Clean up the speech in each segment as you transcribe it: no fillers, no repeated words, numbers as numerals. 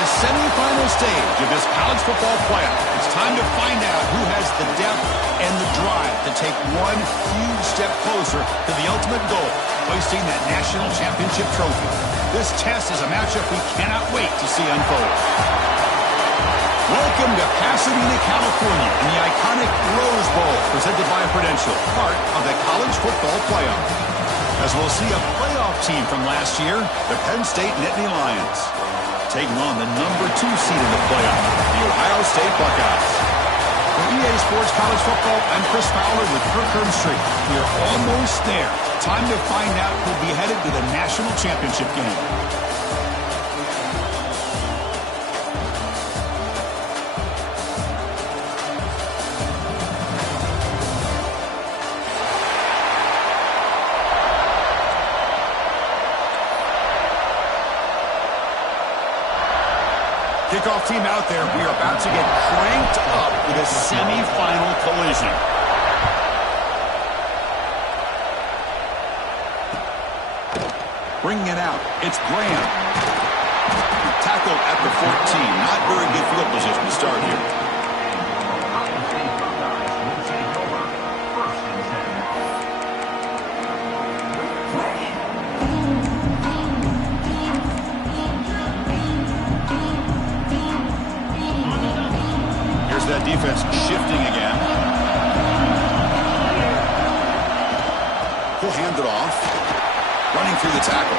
the semifinal stage of this college football playoff. It's time to find out who has the depth and the drive to take one huge step closer to the ultimate goal, hoisting that national championship trophy. This test is a matchup we cannot wait to see unfold. Welcome to Pasadena, California, in the iconic Rose Bowl, presented by Prudential, part of the college football playoff. As we'll see a playoff team from last year, the Penn State Nittany Lions, taking on the number 2 seed in the playoff, the Ohio State Buckeyes. For EA Sports College Football, I'm Chris Fowler with Kirk Herbstreit. We're almost there. Time to find out who'll be headed to the national championship game. Kickoff team out there. We are about to get cranked up with a semifinal collision. Bringing it out, it's Graham. Tackled at the 14. Not very good field position to start here. That defense shifting again. He'll hand it off. Running through the tackle.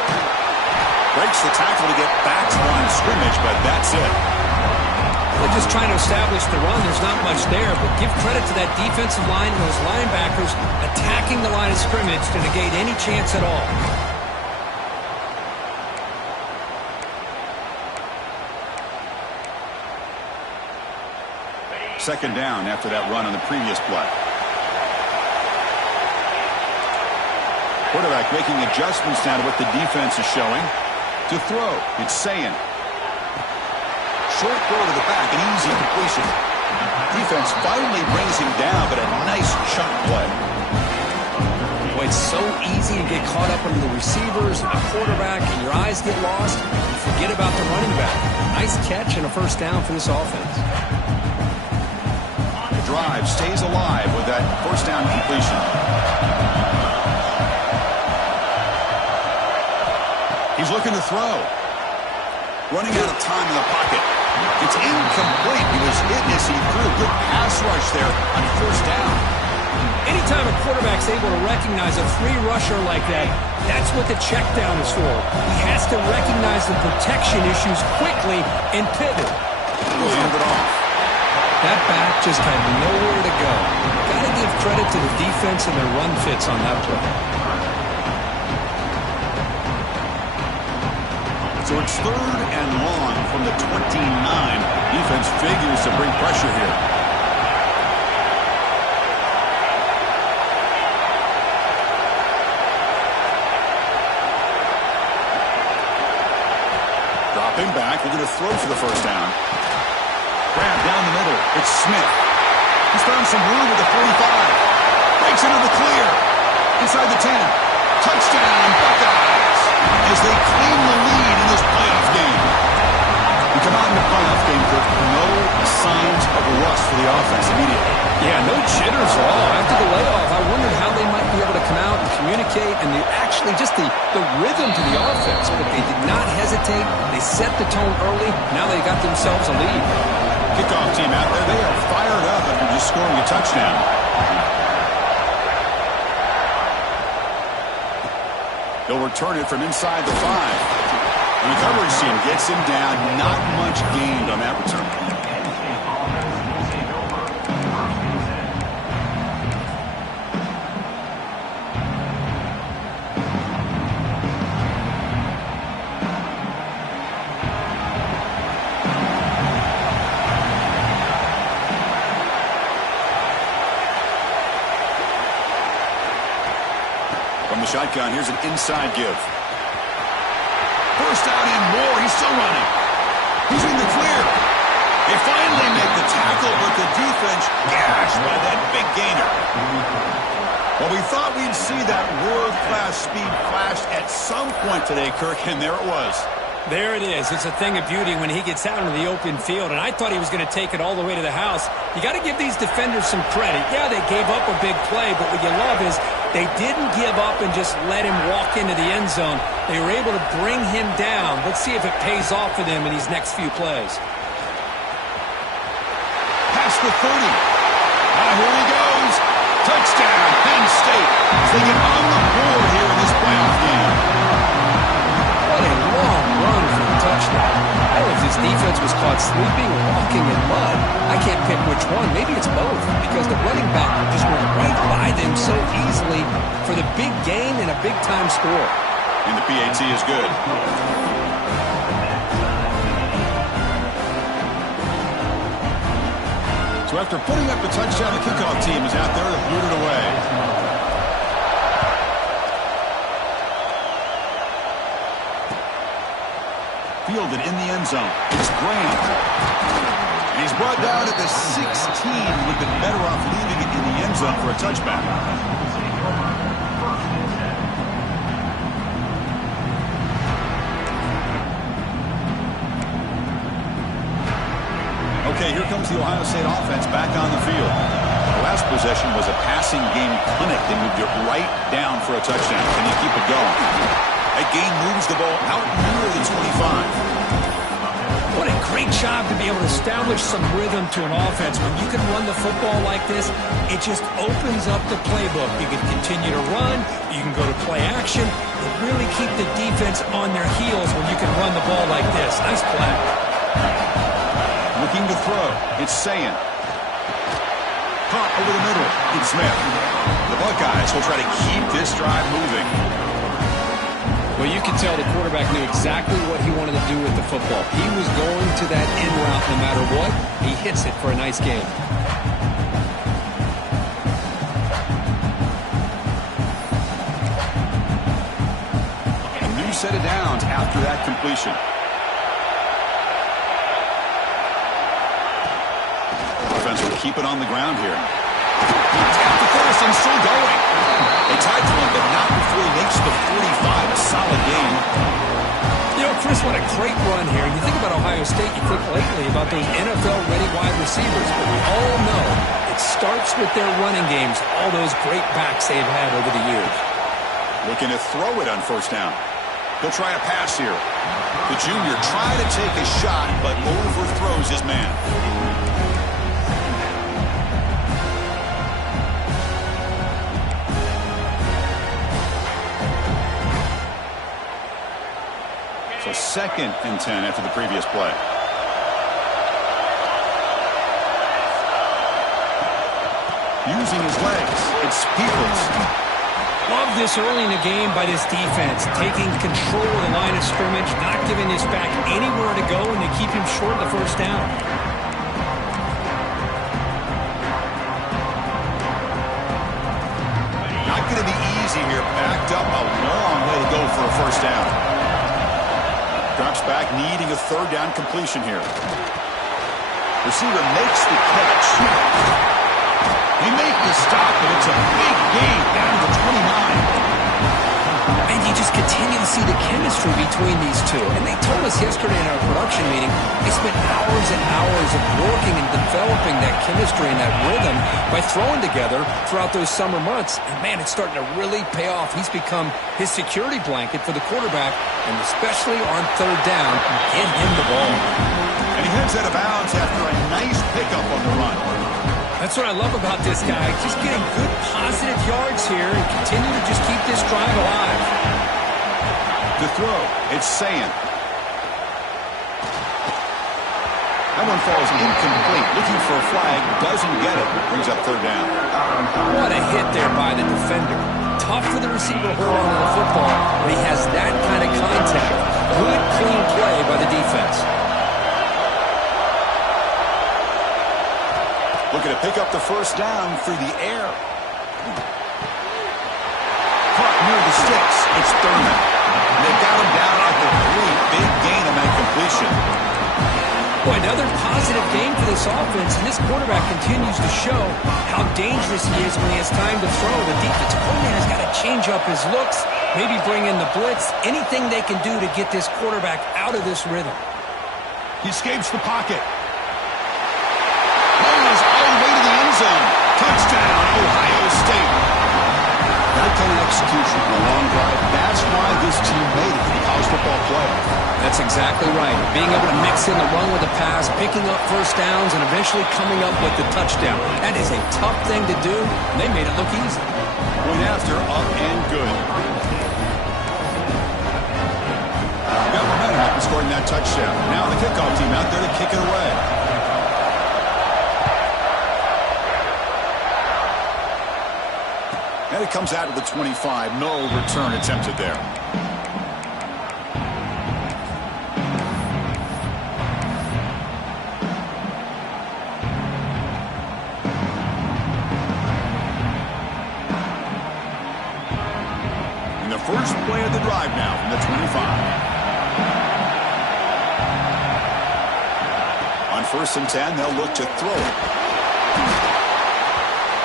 Breaks the tackle to get back to the line of scrimmage, but that's it. They're just trying to establish the run. There's not much there, but give credit to that defensive line and those linebackers attacking the line of scrimmage to negate any chance at all. Second down after that run on the previous play. Quarterback making adjustments now to what the defense is showing. To throw, it's Sayin. Short throw to the back, an easy completion. Defense finally brings him down, but a nice chunk play. Boy, it's so easy to get caught up under the receivers and the quarterback, and your eyes get lost. You forget about the running back. Nice catch and a first down for this offense. Drive stays alive with that first down completion. He's looking to throw. Running out of time in the pocket. It's incomplete. He was hit as he threw. Good pass rush there on first down. Anytime a quarterback's able to recognize a free rusher like that, that's what the check down is for. He has to recognize the protection issues quickly and pivot. He'll hand it off. That back just had nowhere to go. Got to give credit to the defense and their run fits on that play. So it's third and long from the 29. Defense figures to bring pressure here. Dropping back, looking to throw for the first down. Grab down the middle. It's Smith. He's found some room with the 45. Breaks into the clear. Inside the 10. Touchdown, Buckeyes. As they claim the lead in this playoff game. We come out in the playoff game with no signs of rust for the offense immediately. Yeah, no jitters at all. After the layoff, I wondered how they might be able to come out and communicate and actually just the rhythm to the offense. But they did not hesitate. They set the tone early. Now they got themselves a lead. Kickoff team out there, they are fired up after just scoring a touchdown. They'll return it from inside the 5. And the coverage team gets him down. Not much gained on that return. Shotgun, here's an inside give. First down and more, he's still running. He's in the clear. They finally make the tackle, but the defense gashed by that big gainer. Well, we thought we'd see that world-class speed flash at some point today, Kirk, and there it was. There it is. It's a thing of beauty when he gets out into the open field, and I thought he was going to take it all the way to the house. You got to give these defenders some credit. Yeah, they gave up a big play, but what you love is they didn't give up and just let him walk into the end zone. They were able to bring him down. Let's see if it pays off for them in these next few plays. Past the 30. Now here he goes. Touchdown, Penn State. As they get on the board here in this playoff game. What a long run for a touchdown. I don't know if this defense was caught sleeping or walking in mud. I can't pick which one. Maybe it's both, because the running back just went right by them so easily for the big gain and a big-time score. And the PAT is good. So after putting up the touchdown, the kickoff team is out there to boot it away. Fielded in the end zone. It's Graham. And he's brought down at the 16. Would have been better off leaving it in the end zone for a touchback. Okay, here comes the Ohio State offense back on the field. The last possession was a passing game clinic. They moved it right down for a touchdown. Can you keep it going? That gain moves the ball out near the 25. What a great job to be able to establish some rhythm to an offense. When you can run the football like this, it just opens up the playbook. You can continue to run. You can go to play action. And really keep the defense on their heels when you can run the ball like this. Nice play. Looking to throw. It's Sayin. Caught over the middle. It's Smith. The Buckeyes will try to keep this drive moving. Well, you can tell the quarterback knew exactly what he wanted to do with the football. He was going to that in route no matter what. He hits it for a nice gain. A new set of downs after that completion. Offense will keep it on the ground here. Tapped the first and still going. They tied to one, but not before he makes the 45. A solid game. You know, Chris, what a great run here. You think about Ohio State, you think lately about those NFL-ready wide receivers, but we all know it starts with their running games, all those great backs they've had over the years. Looking to throw it on first down. He'll try a pass here. The junior trying to take a shot, but overthrows his man. So 2nd and 10 after the previous play. Using his legs, it's Peoples. Love this early in the game by this defense, taking control of the line of scrimmage, not giving this back anywhere to go, and they keep him short of the first down. Not going to be easy here. Backed up a long way to go for a first down. Drops back, needing a 3rd down completion here. Receiver makes the catch. They make the stop, and it's a big gain down to the 29. And you just continue to see the chemistry between these two. And they told us yesterday in our production meeting, they spent hours and hours of working and developing that chemistry and that rhythm by throwing together throughout those summer months. And, man, it's starting to really pay off. He's become his security blanket for the quarterback, and especially on 3rd down, get him the ball. And he heads out of bounds after a nice pickup on the run. That's what I love about this guy. Just getting good positive yards here and continue to just keep this drive alive. To throw, it's Sayin. That one falls incomplete. Looking for a flag, doesn't get it. Brings up 3rd down. What a hit there by the defender. Tough for the receiver to hold on to the football, but he has that kind of contact. Good, clean play by the defense. Looking to pick up the first down through the air. Caught near the sticks. It's Thurman. And they've got him down at the 3. Big gain on that completion. Boy, another positive game for this offense, and this quarterback continues to show how dangerous he is when he has time to throw. The defensive coordinator's got to change up his looks, maybe bring in the blitz, anything they can do to get this quarterback out of this rhythm. He escapes the pocket. Goes all the way to the end zone. Touchdown, Ohio State. That kind of execution in a long drive, that's why this team made it to the college football playoff. That's exactly right. Being able to mix in the run with the pass, picking up first downs, and eventually coming up with the touchdown. That is a tough thing to do, and they made it look easy. Point after, up and good. Got momentum after scoring that touchdown. Now the kickoff team out there to kick it away. And it comes out to the 25. No return attempted there. And the first play of the drive now from the 25. On 1st and 10, they'll look to throw it.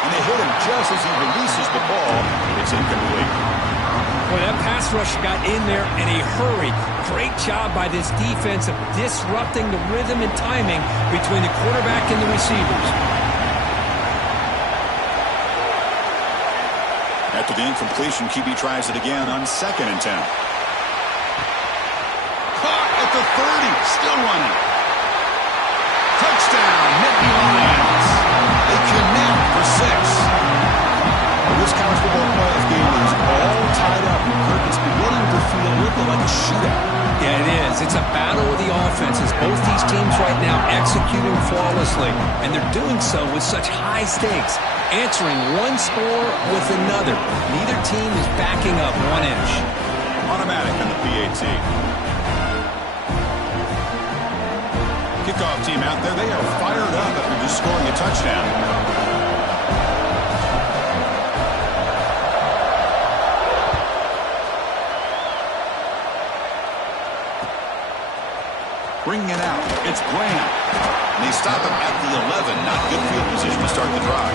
And they hit him just as he releases the ball. It's incomplete. Boy, that pass rush got in there in a hurry. Great job by this defense of disrupting the rhythm and timing between the quarterback and the receivers. After the incompletion, QB tries it again on 2nd and 10. Caught at the 30. Still running. Touchdown, Nittany Lions. They connect for 6. This college football playoff game is all tied up, and Kirk, it's beginning to feel a little like a shootout. Yeah, it is. It's a battle of the offenses. Both these teams right now executing flawlessly, and they're doing so with such high stakes, answering one score with another. Neither team is backing up 1 inch. Automatic on the PAT. Kickoff team out there, they are fired up after just scoring a touchdown. Bringing it out, it's Graham. And they stop him at the 11. Not good field position to start the drive.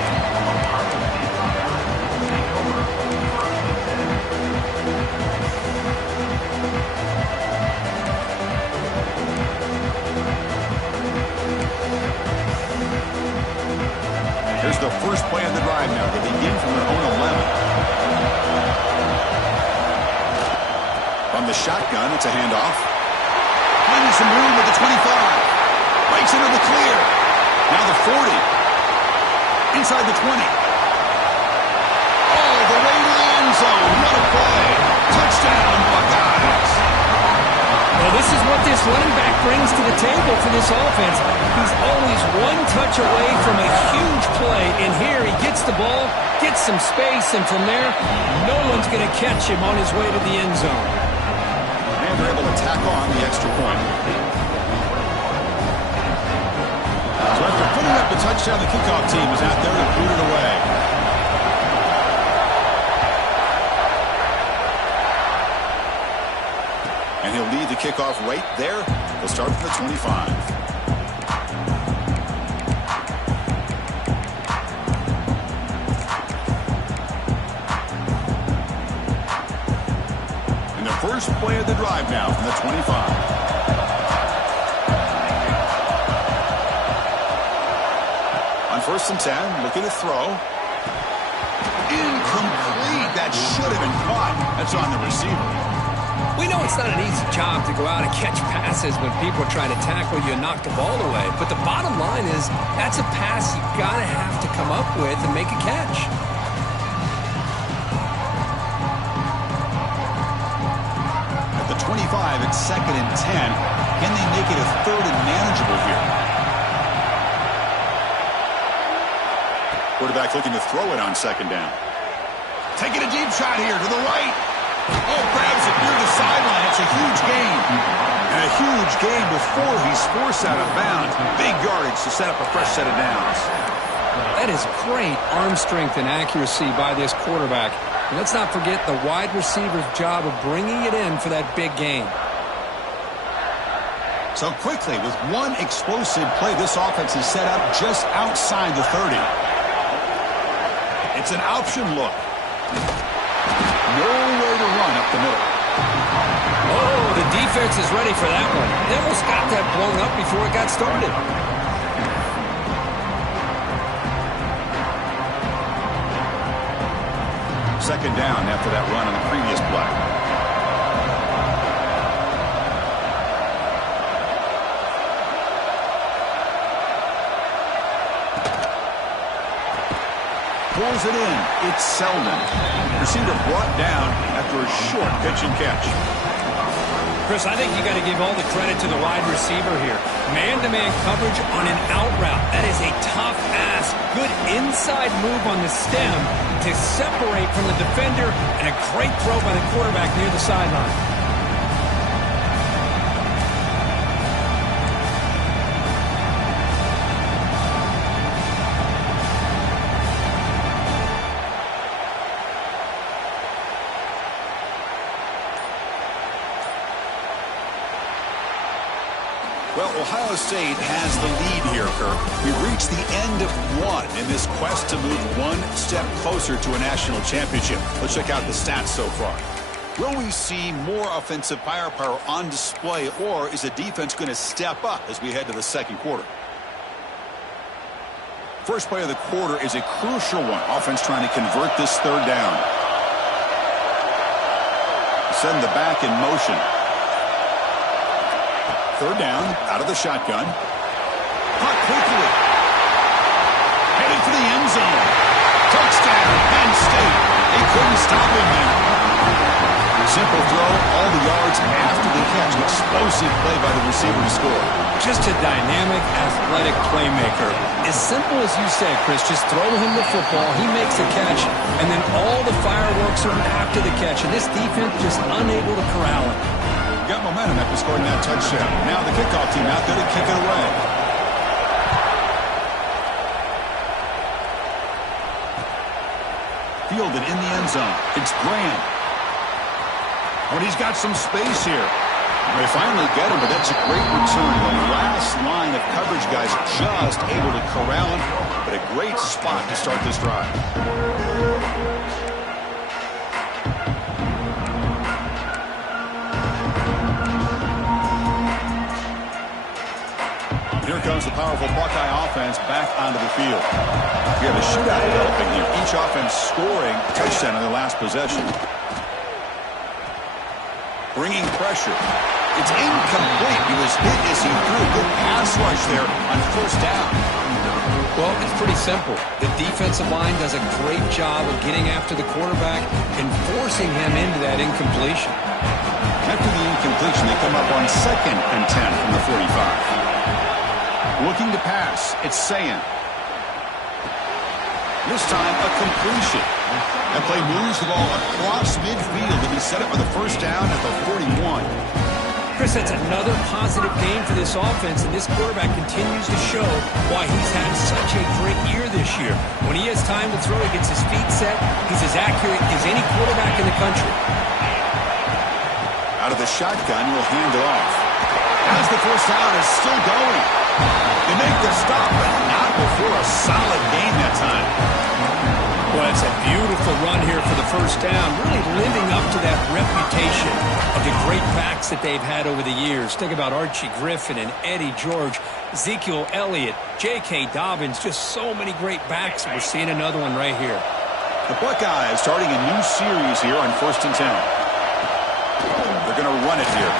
Here's the first play of the drive now. They begin from their own 11. From the shotgun, it's a handoff. Finding some room at the 25. Breaks into the clear. Now the 40. Inside the 20. All the way to the end zone. What a play. Touchdown, Buckeyes. Well, this is what this running back brings to the table for this offense. He's always one touch away from a huge play. And here he gets the ball, gets some space, and from there, no one's going to catch him on his way to the end zone. And they're able to tack on the extra point. So after putting up the touchdown, the kickoff team is out there to boot it away. And he'll lead the kickoff right there. He'll start from the 25. First play of the drive now from the 25. On 1st and 10, looking to throw. Incomplete. That should have been caught. That's on the receiver. We know it's not an easy job to go out and catch passes when people are trying to tackle you and knock the ball away. But the bottom line is that's a pass you got to have to come up with and make a catch. At the 25, it's 2nd and 10. Can they make it a 3rd and manageable here? Quarterback looking to throw it on 2nd down. Taking a deep shot here to the right. Oh, grabs it near the sideline. It's a huge gain. And a huge gain before he's forced out of bounds. Big yardage to set up a fresh set of downs. That is great arm strength and accuracy by this quarterback. And let's not forget the wide receiver's job of bringing it in for that big gain. So quickly, with one explosive play, this offense is set up just outside the 30. It's an option look. Nowhere to run up the middle. Oh, the defense is ready for that one. They almost got that blown up before it got started. Second down after that run on the previous play. Pulls it in. It's Selden. Receiver brought down after a short pitch and catch. Chris, I think you got to give all the credit to the wide receiver here. Man-to-man coverage on an out route. That is a tough ask. Good inside move on the stem to separate from the defender, and a great throw by the quarterback near the sideline. Well, Ohio State has the lead here, Kirk. We've reached the end of one in this quest to move one step closer to a national championship. Let's check out the stats so far. Will we see more offensive firepower on display, or is the defense going to step up as we head to the second quarter? First play of the quarter is a crucial one. Offense trying to convert this third down. Send the back in motion. Third down, out of the shotgun. Caught quickly. Headed for the end zone. Touchdown, Penn State. They couldn't stop him there. Simple throw, all the yards after the catch. Explosive play by the receiver to score. Just a dynamic, athletic playmaker. As simple as you said, Chris, just throw him the football, he makes a catch, and then all the fireworks are after the catch. And this defense just unable to corral him. Got momentum after scoring that touchdown. Now the kickoff team out there to kick it away. Fielded in the end zone. It's Graham. But he's got some space here. They finally get him, but that's a great return. The last line of coverage guys just able to corral him, but a great spot to start this drive. Here comes the powerful Buckeye offense back onto the field. We have a shootout developing here. Each offense scoring a touchdown on their last possession. Bringing pressure. It's incomplete. He was hit as he threw a good pass rush there on first down. Well, it's pretty simple. The defensive line does a great job of getting after the quarterback and forcing him into that incompletion. After the incompletion, they come up on 2nd and 10 from the 45. Looking to pass, it's Sayan. This time, a completion. That play moves the ball across midfield to be set up for the first down at the 41. Chris, that's another positive game for this offense, and this quarterback continues to show why he's had such a great year this year. When he has time to throw, he gets his feet set. He's as accurate as any quarterback in the country. Out of the shotgun, he'll hand it off. As the first down is still going. They make the stop, but not before a solid gain that time. Well, it's a beautiful run here for the first down, really living up to that reputation of the great backs that they've had over the years. Think about Archie Griffin and Eddie George, Ezekiel Elliott, J.K. Dobbins, just so many great backs. We're seeing another one right here. The Buckeyes starting a new series here on 1st and 10. They're going to run it here.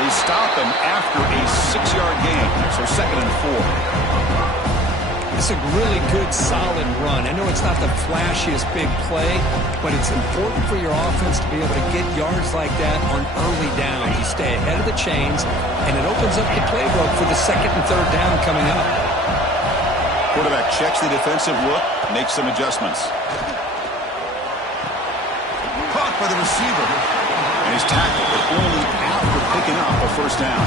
They stop him after a 6-yard gain, so 2nd and 4. It's a really good, solid run. I know it's not the flashiest big play, but it's important for your offense to be able to get yards like that on early downs. You stay ahead of the chains, and it opens up the playbook for the 2nd and 3rd down coming up. Quarterback checks the defensive look, makes some adjustments. Caught by the receiver. And he's tackled, but only after picking up a first down.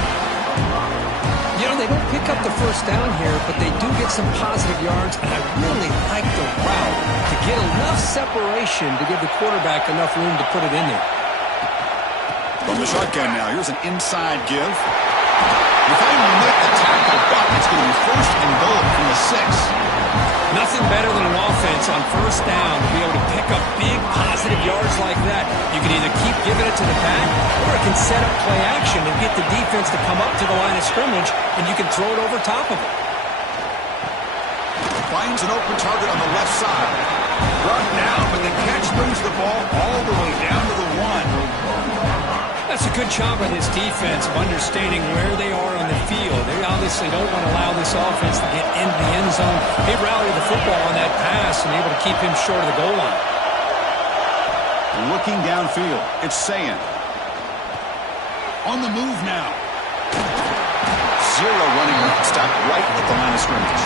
You know, they don't pick up the first down here, but they do get some positive yards, and I really like the route to get enough separation to give the quarterback enough room to put it in there. From the shotgun now, here's an inside give. on first down to be able to pick up big positive yards like that. You can either keep giving it to the back, or it can set up play action and get the defense to come up to the line of scrimmage, and you can throw it over top of it. Finds an open target on the left side. Brought down, but the catch brings the ball all the way down to the 1. That's a good job by this defense of understanding where they are on the field. They obviously don't want to allow this offense to get into the end zone. They rallied the football on that pass and able to keep him short of the goal line. Looking downfield, it's Sayan. On the move now. Zero running room. Stopped right at the line of scrimmage.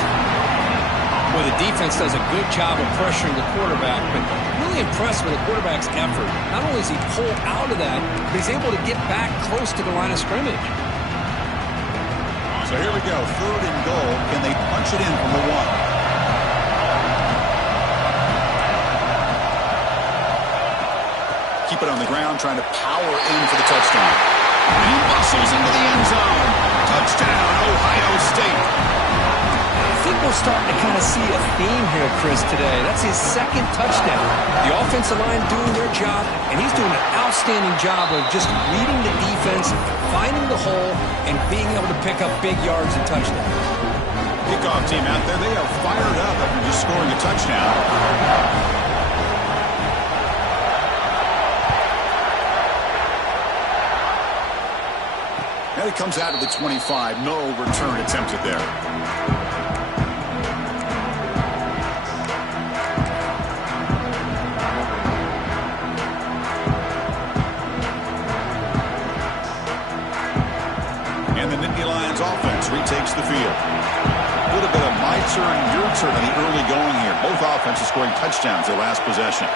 Well, the defense does a good job of pressuring the quarterback, but really impressed with the quarterback's effort. Not only does he pull out of that, but he's able to get back close to the line of scrimmage. So here we go, 3rd and goal. Can they punch it in from the 1? Keep it on the ground, trying to power in for the touchdown. And he muscles into the end zone. Touchdown, Ohio State. I think we're starting to kind of see a theme here, Chris, today. That's his 2nd touchdown. The offensive line doing their job, and he's doing an outstanding job of just reading the defense, finding the hole, and being able to pick up big yards and touchdowns. Kickoff team out there, they are fired up after just scoring a touchdown. Now he comes out of the 25. No return attempted there. Offense retakes the field. A little bit of my turn, your turn in the early going here. Both offenses scoring touchdowns their last possession.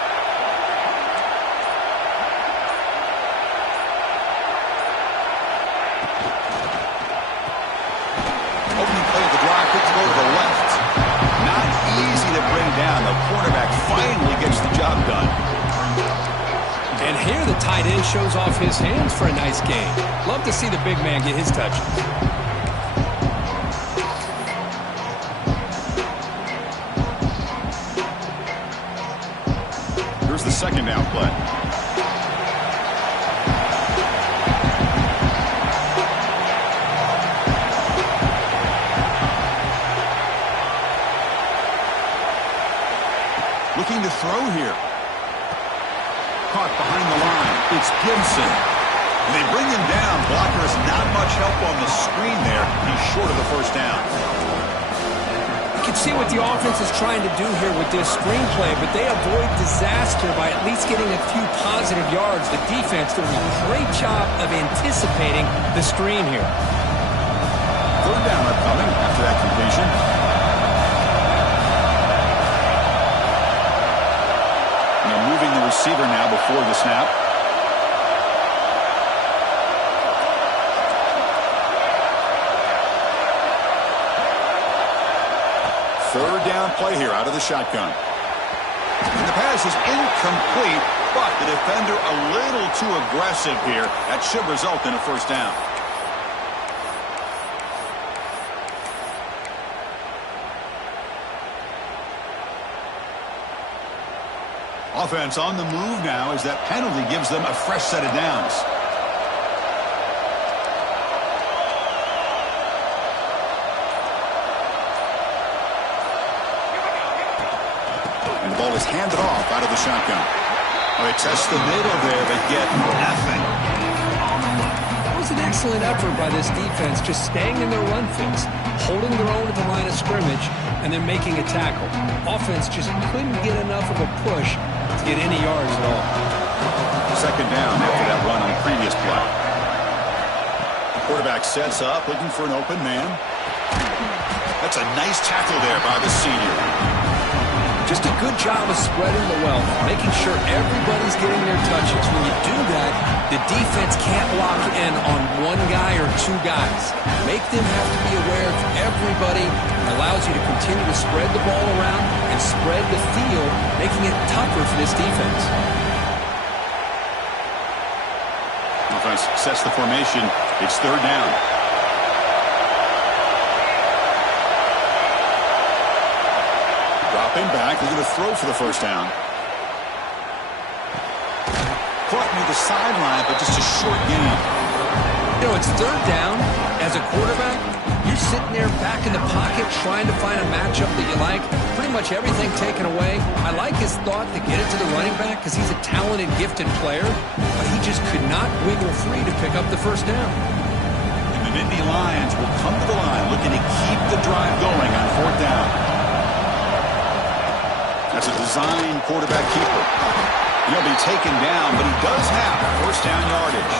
Opening play of the drive, quick throw to the left. Not easy to bring down. The cornerback finally gets the job done. And here the tight end shows off his hands for a nice game. Love to see the big man get his touches. Here's the 2nd down play. Looking to throw here. Caught behind the line. It's Gibson. And they bring him down. Blocker has not much help on the screen there. He's short of the 1st down. You can see what the offense is trying to do here with this screenplay, but they avoid disaster by at least getting a few positive yards. The defense doing a great job of anticipating the screen here. 3rd down upcoming after that completion. Moving the receiver now before the snap. 3rd down play here out of the shotgun. And the pass is incomplete, but the defender a little too aggressive here. That should result in a 1st down. Offense on the move now as that penalty gives them a fresh set of downs. And the ball is handed off out of the shotgun. Well, they test the middle there, but get nothing. That was an excellent effort by this defense, just staying in their run fix, holding their own at the line of scrimmage, and then making a tackle. Offense just couldn't get enough of a push to get any yards at all. 2nd down after that run on the previous play. The quarterback sets up, looking for an open man. That's a nice tackle there by the senior. Just a good job of spreading the wealth, making sure everybody's getting their touches. When you do that, the defense can't lock in on one guy or 2 guys. Make them have to be aware of everybody. It allows you to continue to spread the ball around and spread the field, making it tougher for this defense. Offense sets the formation. It's 3rd down. Dropping back, he's going to throw for the first down. Caught near the sideline, but just a short gain. You know, it's third down. As a quarterback, you're sitting there back in the pocket trying to find a matchup that you like. Pretty much everything taken away. I like his thought to get it to the running back because he's a talented, gifted player, but he just could not wiggle free to pick up the first down. And the Nittany Lions will come to the line looking to keep the drive going on fourth down. That's a design quarterback keeper. He'll be taken down, but he does have first down yardage.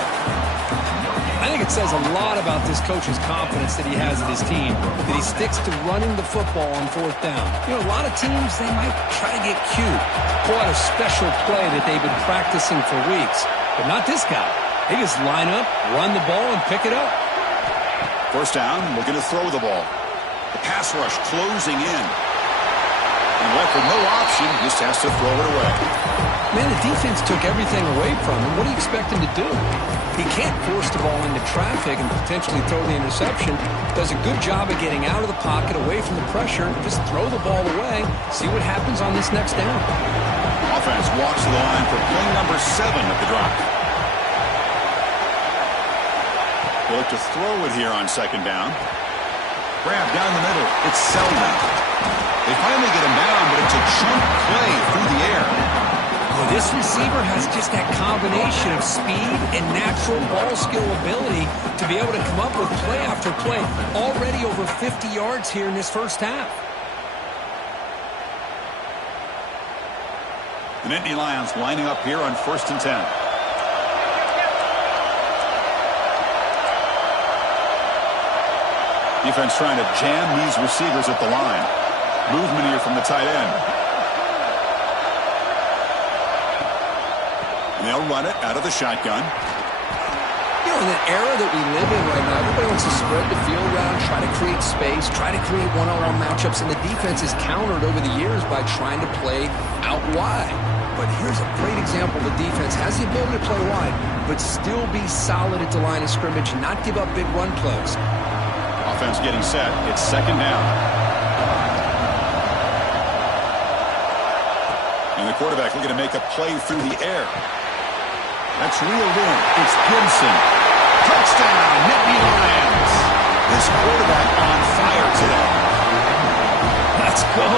I think it says a lot about this coach's confidence that he has in his team, that he sticks to running the football on fourth down. You know, a lot of teams, they might try to get cute, pull out a special play that they've been practicing for weeks, but not this guy. They just line up, run the ball, and pick it up. First down, we're going to throw the ball. The pass rush closing in. And left with no option, just has to throw it away. Man, the defense took everything away from him. What do you expect him to do? He can't force the ball into traffic and potentially throw the interception. Does a good job of getting out of the pocket, away from the pressure, just throw the ball away, see what happens on this next down. Offense walks to the line for play number 7 at the drive. They'll look to throw it here on second down. Grab down the middle. It's Selden. They finally get him down, but it's a chunk play through the air. Oh, this receiver has just that combination of speed and natural ball skill ability to be able to come up with play after play. Already over 50 yards here in this first half. The Nittany Lions lining up here on 1st and 10. Defense trying to jam these receivers at the line. Movement here from the tight end. And they'll run it out of the shotgun. You know, in the era that we live in right now, everybody wants to spread the field around, try to create space, try to create one-on-one matchups, and the defense is countered over the years by trying to play out wide. But here's a great example. The defense has the ability to play wide, but still be solid at the line of scrimmage, not give up big run plays. Offense getting set. It's second down. And the quarterback looking to make a play through the air. That's reeled in. It's Gibson. Touchdown, Nittany Lions. This quarterback on fire today. Let's go.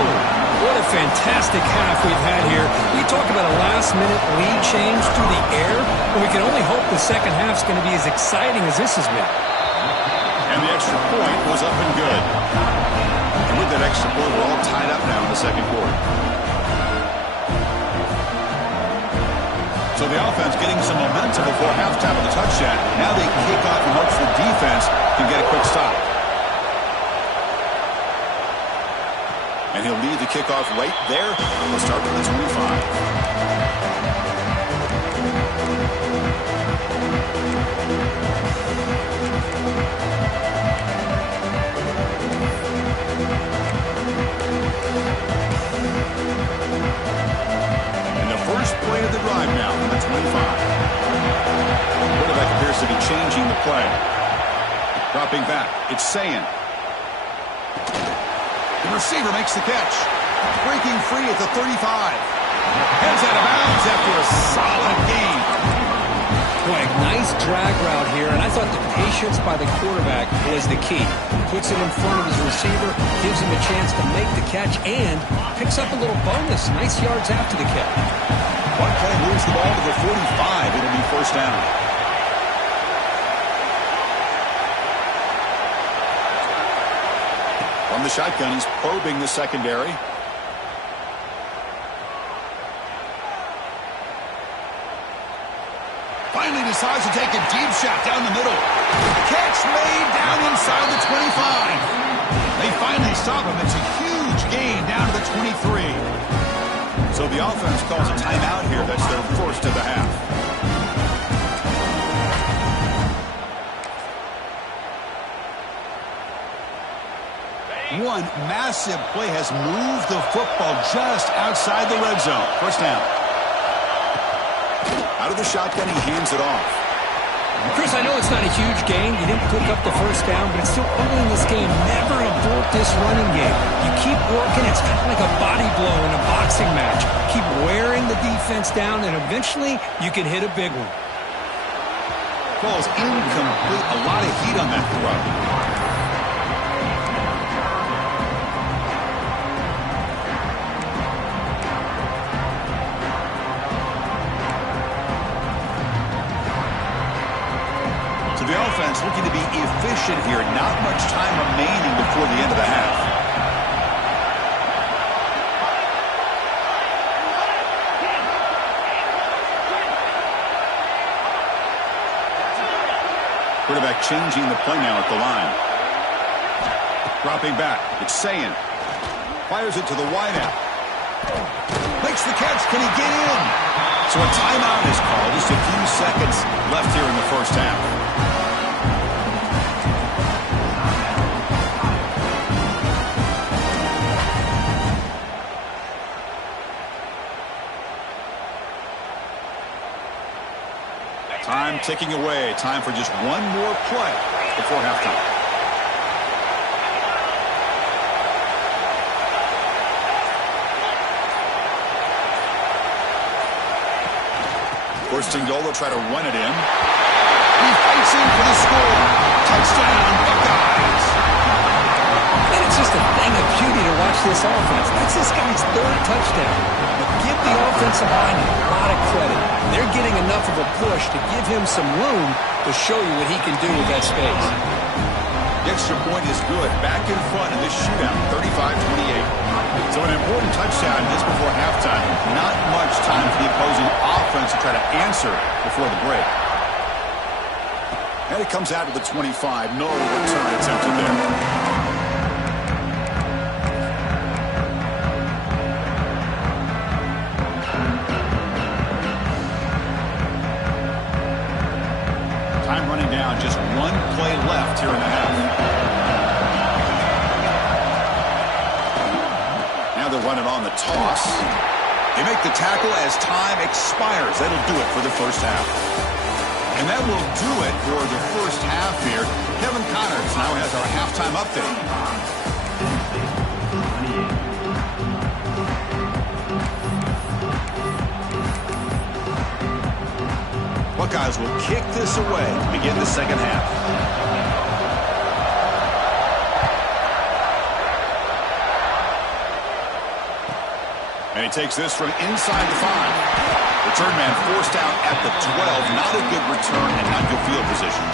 What a fantastic half we've had here. We talk about a last-minute lead change through the air, and we can only hope the second half's going to be as exciting as this has been. And the extra point was up and good. And with that extra point, we're all tied up now in the second quarter. So the offense getting some momentum before halftime of the touchdown. Now they kick off and hope the defense can get a quick stop. And he'll lead the kickoff right there. We'll start with the 25. First play of the drive now from the 25. Quarterback appears to be changing the play. Dropping back. It's Sayin. The receiver makes the catch. Breaking free at the 35. Heads out of bounds after a solid gain. Boy, nice drag route here, and I thought the patience by the quarterback was the key. Puts it in front of his receiver, gives him a chance to make the catch, and picks up a little bonus. Nice yards after the catch. One play moves the ball to the 45. It'll be first down. From the shotgun, he's probing the secondary. Finally decides to take a deep shot down the middle. Catch made down inside the 25. They finally stop him. It's a huge gain down to the 23. So the offense calls a timeout here. That's their first of the half. One massive play has moved the football just outside the red zone. First down. Out of the shotgun, he hands it off. Chris, I know it's not a huge gain. You didn't pick up the first down, but it's still early in this game. Never abort this running game. You keep working. It's kind of like a body blow in a boxing match. Keep wearing the defense down, and eventually you can hit a big one. Falls incomplete. A lot of heat on that throw. The offense looking to be efficient here. Not much time remaining before the end of the half. Quarterback changing the play now at the line. Dropping back. It's Sayin. Fires it to the wideout. Makes the catch. Can he get in? So a timeout is called. Just a few seconds left here in the first half. Time ticking away. Time for just one more play before halftime. First and goal, they'll try to run it in. He fights in for the score. Touchdown, Buckeyes. And it's just a thing of beauty to watch this offense. That's this guy's third touchdown. But give the offensive line a lot of credit. They're getting enough of a push to give him some room to show you what he can do with that space. The extra point is good. Back in front in this shootout, 35-28. So an important touchdown just before halftime. Not much time for the opposing offense to try to answer before the break. And it comes out to the 25. No return attempted there. Just one play left here in the half. Now they'll run it on the toss. They make the tackle as time expires. That'll do it for the first half. And that will do it for the first half here. Kevin Connors now has our halftime update. Buckeyes will kick this away to begin the second half. And he takes this from inside the 5. Return man forced out at the 12. Not a good return and not good field position.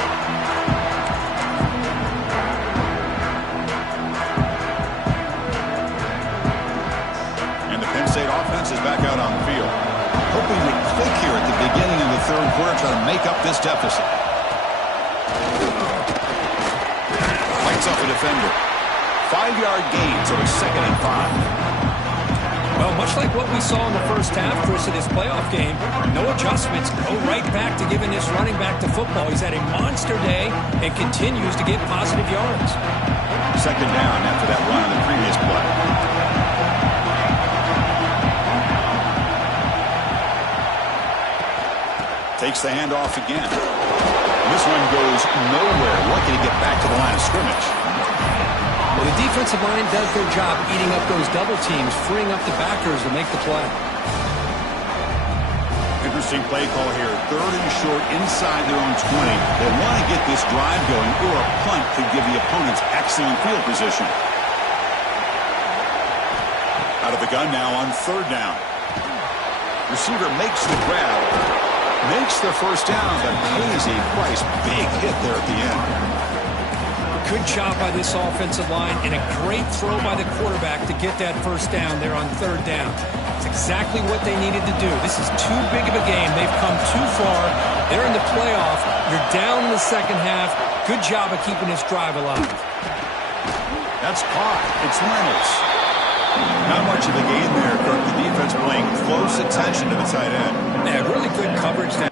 And the Penn State offense is back out on the field. Hoping to click here at the beginning of the third quarter, try to make up this deficit. Fights off a defender. 5-yard gain, so it's 2nd and 5. Well, much like what we saw in the first half, Chris, in this playoff game, no adjustments. Go right back to giving this running back to football. He's had a monster day and continues to get positive yards. 2nd down after that run on the previous play. Takes the handoff again. This one goes nowhere. Lucky to get back to the line of scrimmage. Well, the defensive line does their job eating up those double teams, freeing up the backers to make the play. Interesting play call here. 3rd and short inside their own 20. They want to get this drive going, or a punt could give the opponents excellent field position. Out of the gun now on 3rd down. Receiver makes the grab. Makes the first down, but pays a price. Big hit there at the end. Good job by this offensive line and a great throw by the quarterback to get that first down there on 3rd down. It's exactly what they needed to do. This is too big of a game. They've come too far. They're in the playoff. You're down in the second half. Good job of keeping this drive alive. That's caught. It's Reynolds. Not much of a gain there, Kirk. The defense paying close attention to the tight end. Yeah, really good coverage there.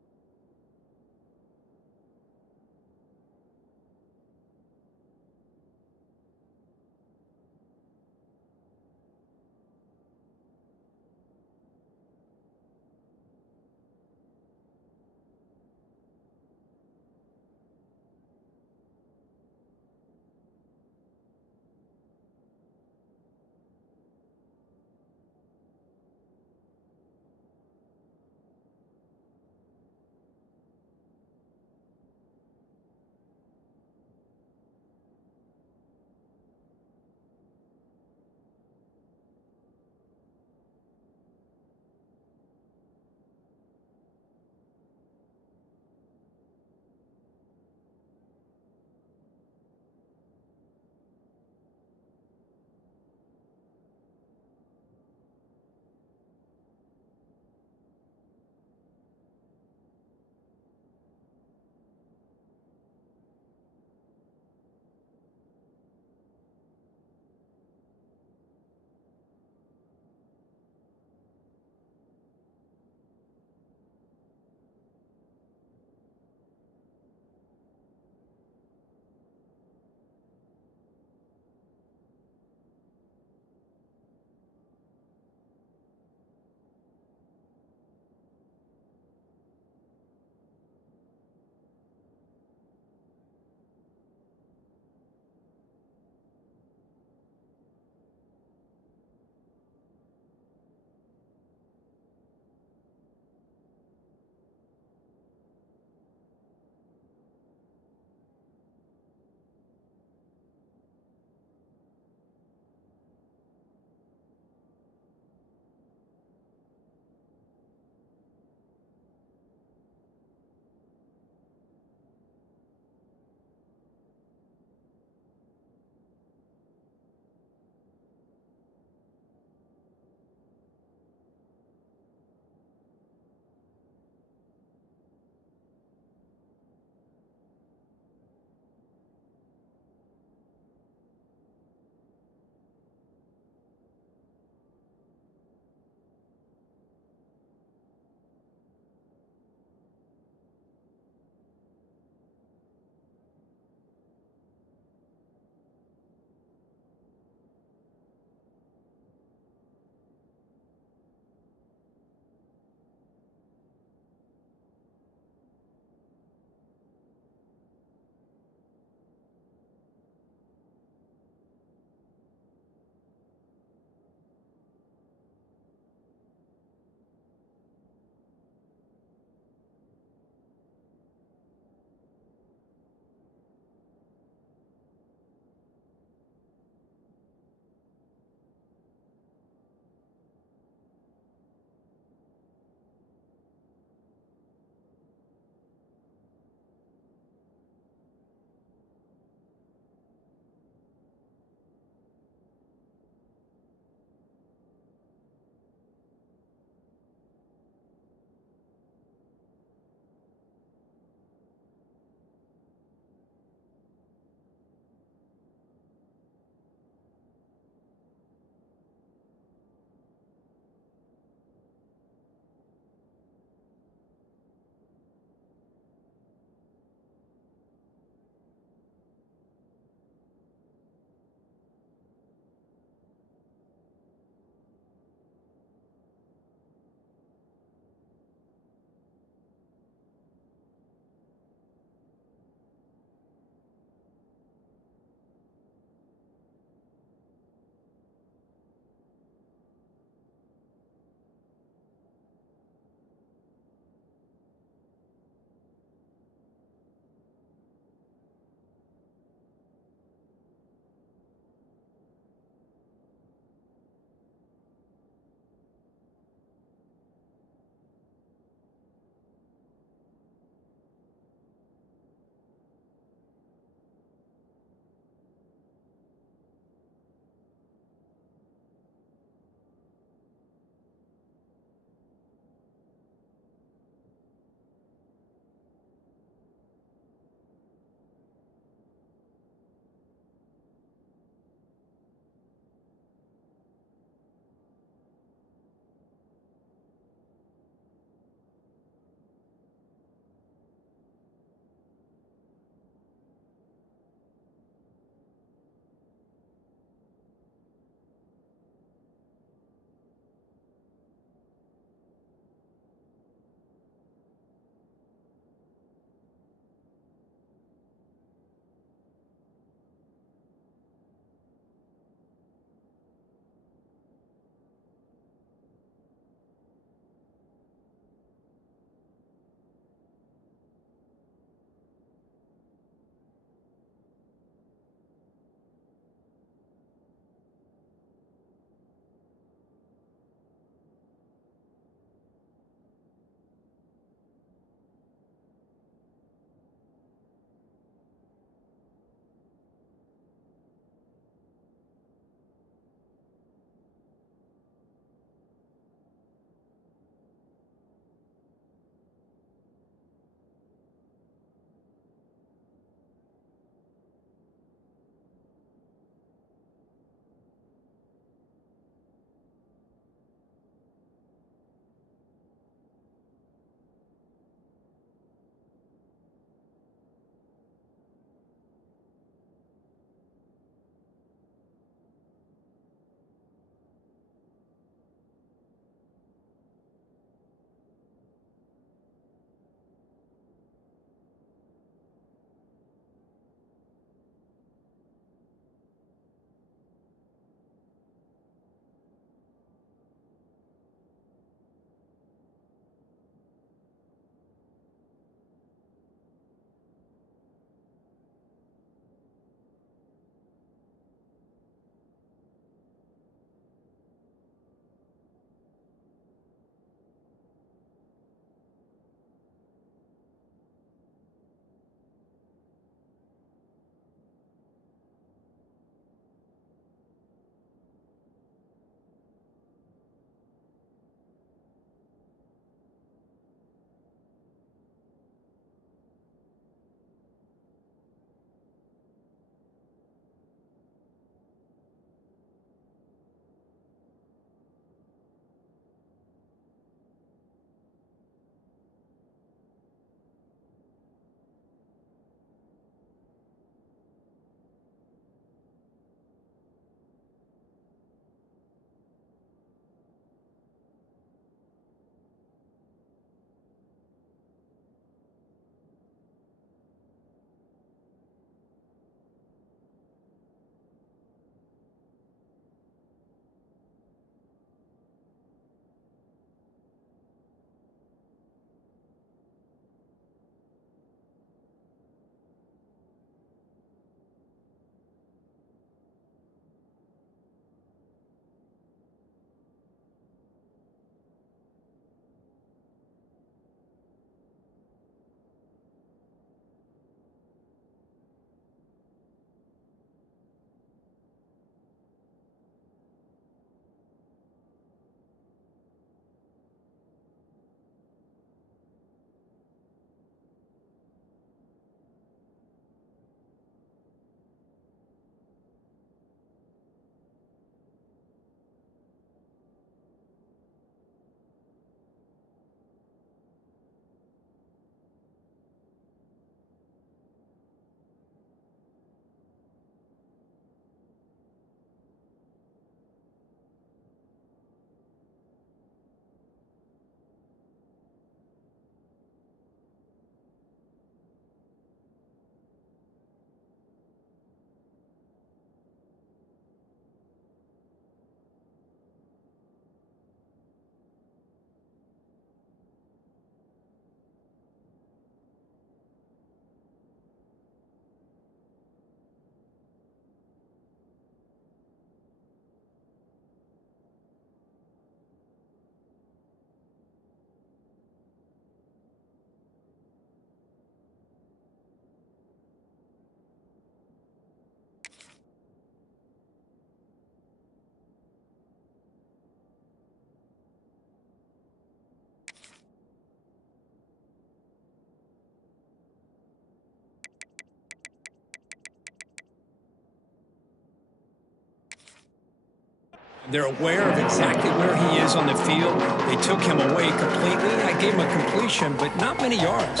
They're aware of exactly where he is on the field. They took him away completely. I gave him a completion, but not many yards.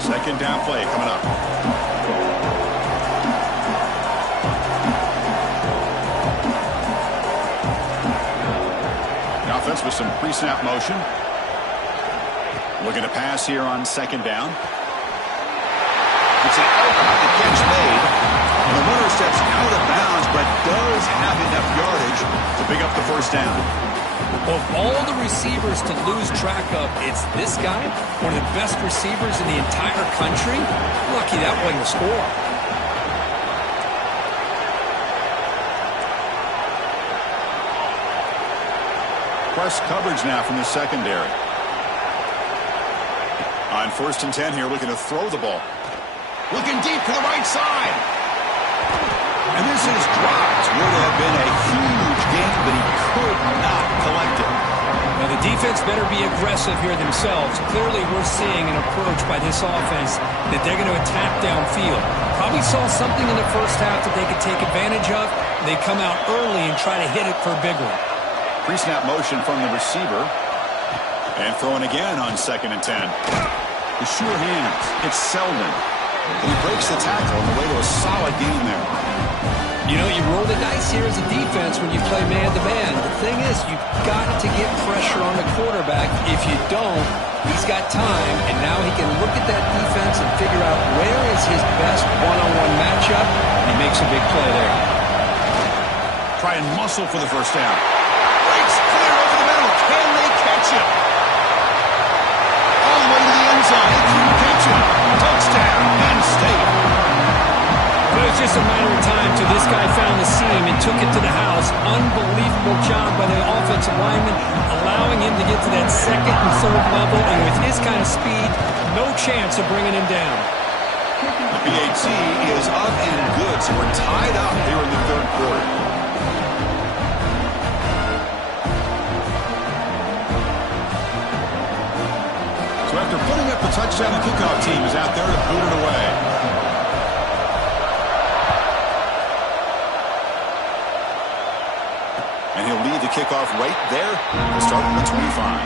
Second down play coming up. The offense with some pre-snap motion. Looking to pass here on second down. It's an outright catch made. And the runner steps out of bounds, but does have enough yardage to pick up the first down. Of all the receivers to lose track of, it's this guy, one of the best receivers in the entire country. Lucky that wasn't a score. Press coverage now from the secondary. On 1st and 10 here, looking to throw the ball. Looking deep to the right side. And this is dropped. Would have been a huge gain, but he could not collect it. Now the defense better be aggressive here themselves. Clearly we're seeing an approach by this offense that they're going to attack downfield. Probably saw something in the first half that they could take advantage of. They come out early and try to hit it for a big one. Pre-snap motion from the receiver. And throwing again on 2nd and 10. The sure hands. It's Selden. He breaks the tackle on the way to a solid gain there. You know, you roll the dice here as a defense when you play man-to-man. The thing is, you've got to get pressure on the quarterback. If you don't, he's got time, and now he can look at that defense and figure out where is his best one-on-one matchup, and he makes a big play there. Try and muscle for the first down. Breaks clear over the middle. Can they catch him? All the way to the end zone. They couldn't catch him. Touchdown, Penn State. But it was just a matter of time till this guy found the seam and took it to the house. Unbelievable job by the offensive lineman, allowing him to get to that 2nd and 3rd level, and with his kind of speed, no chance of bringing him down. The PAT is up and good, so we're tied up here in the 3rd quarter. So after putting up the touchdown, the kickoff team is out there to boot it away. And he'll lead the kickoff right there to start from the 25.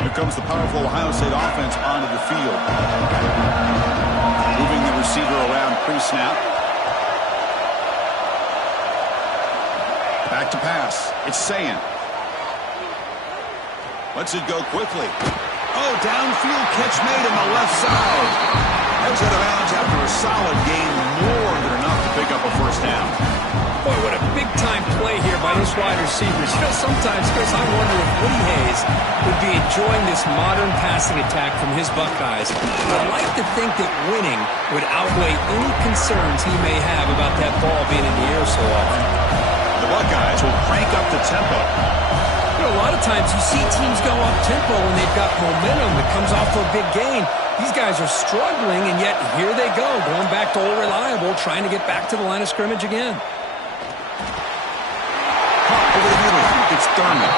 Here comes the powerful Ohio State offense onto the field. Moving the receiver around pre-snap. Back to pass. It's Sayin. Lets it go quickly. Oh, downfield catch made on the left side. Heads out of bounds after a solid gain, more than enough to pick up a first down. Boy, what a big-time play here by this wide receivers. You know, sometimes, Chris, I wonder if Woody Hayes would be enjoying this modern passing attack from his Buckeyes. I'd like to think that winning would outweigh any concerns he may have about that ball being in the air so often. The Buckeyes will crank up the tempo. You know, a lot of times you see teams go up-tempo when they've got momentum that comes off for a big gain. These guys are struggling, and yet here they go, going back to old reliable, trying to get back to the line of scrimmage again. Over the middle, it's Thurman.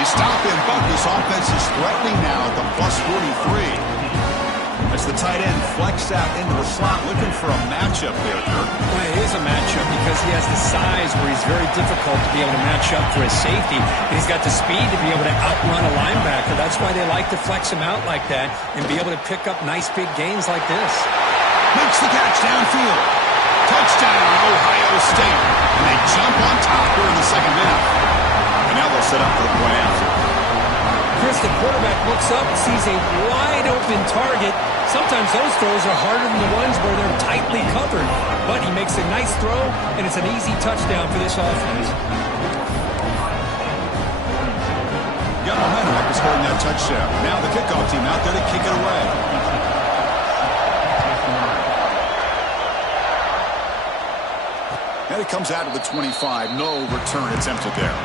They stop him, but this offense is threatening now at the plus 43. As the tight end flexed out into the slot, looking for a matchup there, Kirk. Well, it is a matchup because he has the size where he's very difficult to be able to match up for his safety. And he's got the speed to be able to outrun a linebacker. That's why they like to flex him out like that and be able to pick up nice big gains like this. Makes the catch downfield. Touchdown, Ohio State. And they jump on top here in the second half. And now they'll set up for the point after. Chris, the quarterback looks up, sees a wide-open target. Sometimes those throws are harder than the ones where they're tightly covered. But he makes a nice throw, and it's an easy touchdown for this offense. Got momentum after scoring that touchdown. Now the kickoff team out there to kick it away. And it comes out to the 25. No return attempted there.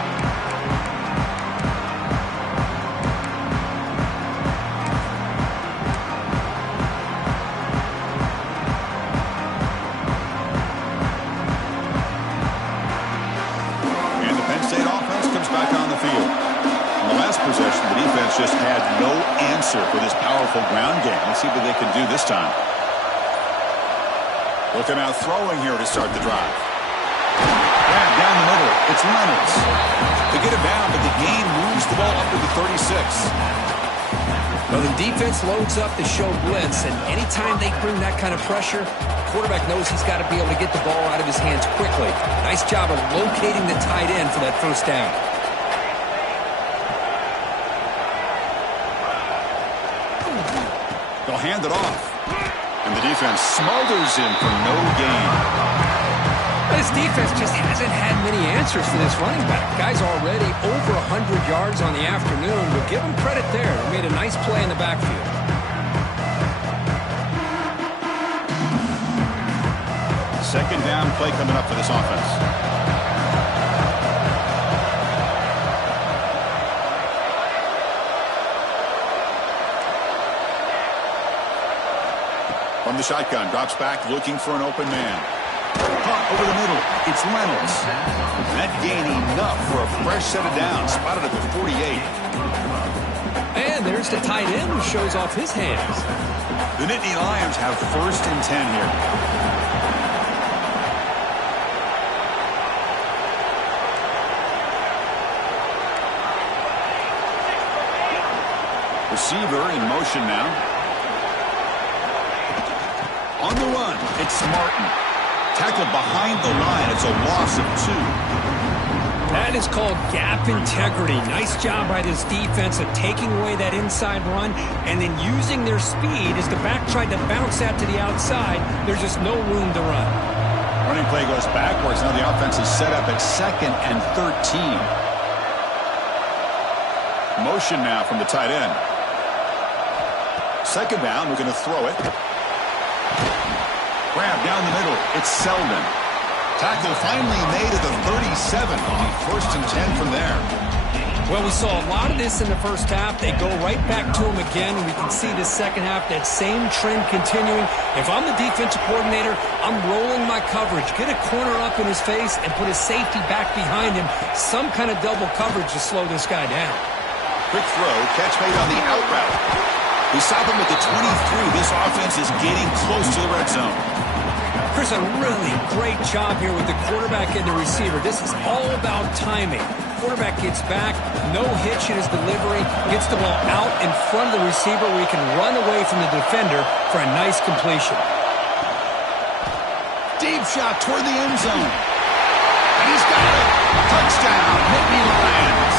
Possession, the defense just had had no answer for this powerful ground game. Let's see what they can do this time. Looking out throwing here to start the drive. Grab down the middle. It's Reynolds. To get him down, but the gain moves the ball up to the 36. Well, the defense loads up to show blitz, and anytime they bring that kind of pressure, the quarterback knows he's got to be able to get the ball out of his hands quickly. Nice job of locating the tight end for that first down. They'll hand it off. And the defense smothers him for no gain. But his defense just hasn't had many answers for this running back. Guy's already over 100 yards on the afternoon, but give him credit there. He made a nice play in the backfield. Second down play coming up for this offense. From the shotgun, drops back, looking for an open man. Caught over the middle. It's Reynolds. That gain enough for a fresh set of downs. Spotted at the 48. And there's the tight end who shows off his hands. The Nittany Lions have 1st and 10 here. Receiver in motion now. On the run, it's Martin. Tackled behind the line. It's a loss of 2. That is called gap integrity. Nice job by this defense of taking away that inside run and then using their speed as the back tried to bounce that to the outside. There's just no room to run. Running play goes backwards. Now the offense is set up at 2nd and 13. Motion now from the tight end. Second down, we're going to throw it. Grab down the middle. It's Selden. Tackle finally made at the 37. It'll be 1st and 10 from there. Well, we saw a lot of this in the first half. They go right back to him again, and we can see the second half, that same trend continuing. If I'm the defensive coordinator, I'm rolling my coverage. Get a corner up in his face and put his safety back behind him. Some kind of double coverage to slow this guy down. Quick throw. Catch made on the out route. We stop him at the 23. This offense is getting close to the red zone. Chris, a really great job here with the quarterback and the receiver. This is all about timing. Quarterback gets back, no hitch in his delivery, gets the ball out in front of the receiver where he can run away from the defender for a nice completion. Deep shot toward the end zone. And he's got it. Touchdown, Nittany Lions.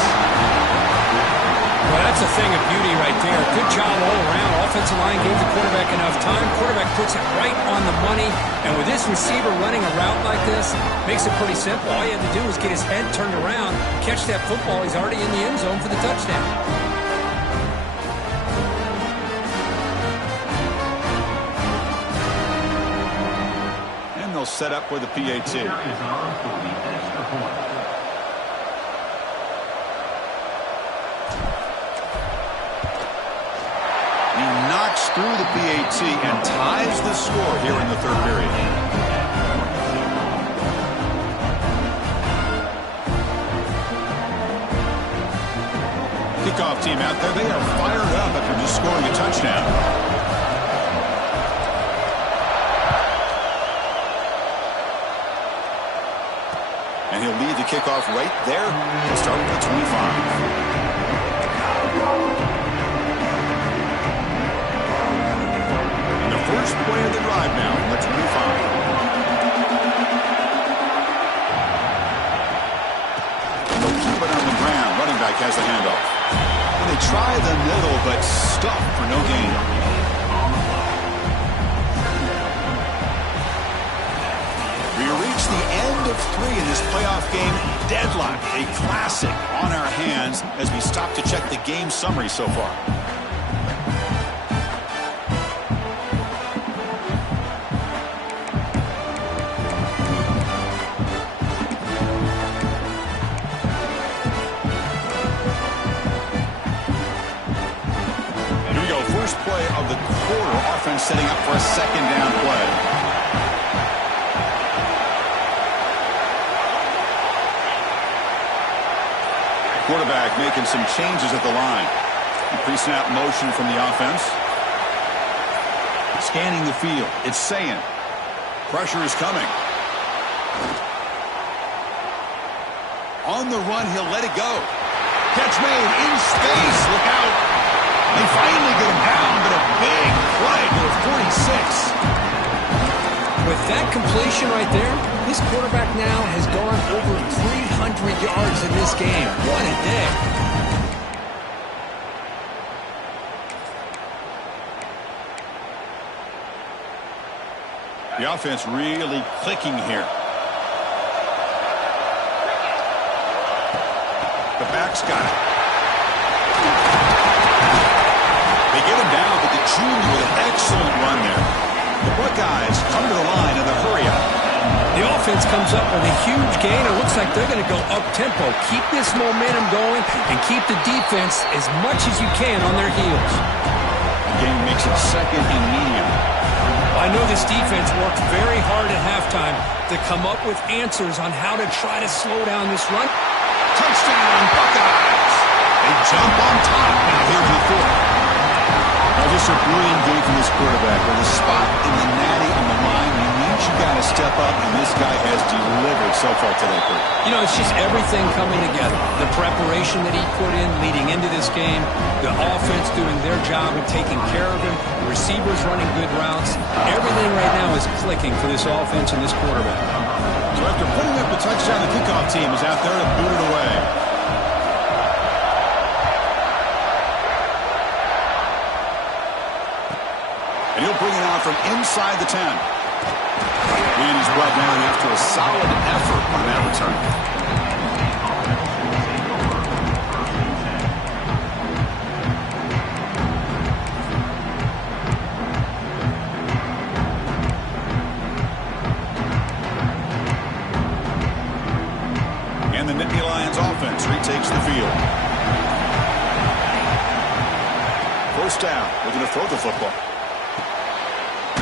Well, that's a thing of beauty right there. Good job all around. Offensive line gave the quarterback enough time. Quarterback puts it right on the money. And with this receiver running a route like this, makes it pretty simple. All you have to do is get his head turned around, catch that football. He's already in the end zone for the touchdown. And they'll set up with a PAT. Knocks through the PAT and ties the score here in the 3rd period. Kickoff team out there. They are fired up after just scoring a touchdown. And he'll lead the kickoff right there and start with the 25. First play of the drive now from the 25. They'll keep it on the ground. Running back has the handoff. And they try the middle, but stuffed for no gain. We reach the end of 3 in this playoff game. Deadlock, a classic on our hands as we stop to check the game summary so far. First play of the quarter, offense setting up for a 2nd down play. Quarterback making some changes at the line. Pre-snap motion from the offense. Scanning the field. It's Sayin. Pressure is coming. On the run, he'll let it go. Catch made in space. Look out. They finally get him down, but a big play to the 46. With that completion right there, this quarterback now has gone over 300 yards in this game. What a day. The offense really clicking here. The back's got it. They get him down, but the junior with an excellent run there. The Buckeyes come to the line in the hurry up. The offense comes up with a huge gain. It looks like they're going to go up-tempo. Keep this momentum going and keep the defense as much as you can on their heels. The game makes it second and medium. I know this defense worked very hard at halftime to come up with answers on how to try to slow down this run. Touchdown, Buckeyes! They jump on top now here in the fourth. Now just a brilliant game from this quarterback. With a spot in the natty on the line, you need you got to step up, and this guy has delivered so far today, Kurt. You know, it's just everything coming together. The preparation that he put in leading into this game, the offense doing their job of taking care of him, the receivers running good routes. Everything right now is clicking for this offense and this quarterback. So after putting up the touchdown, the kickoff team is out there to boot it away. And he'll bring it out from inside the 10. And he's brought down after a solid effort on that return. And the Nittany Lions offense retakes the field. First down, looking to throw the football.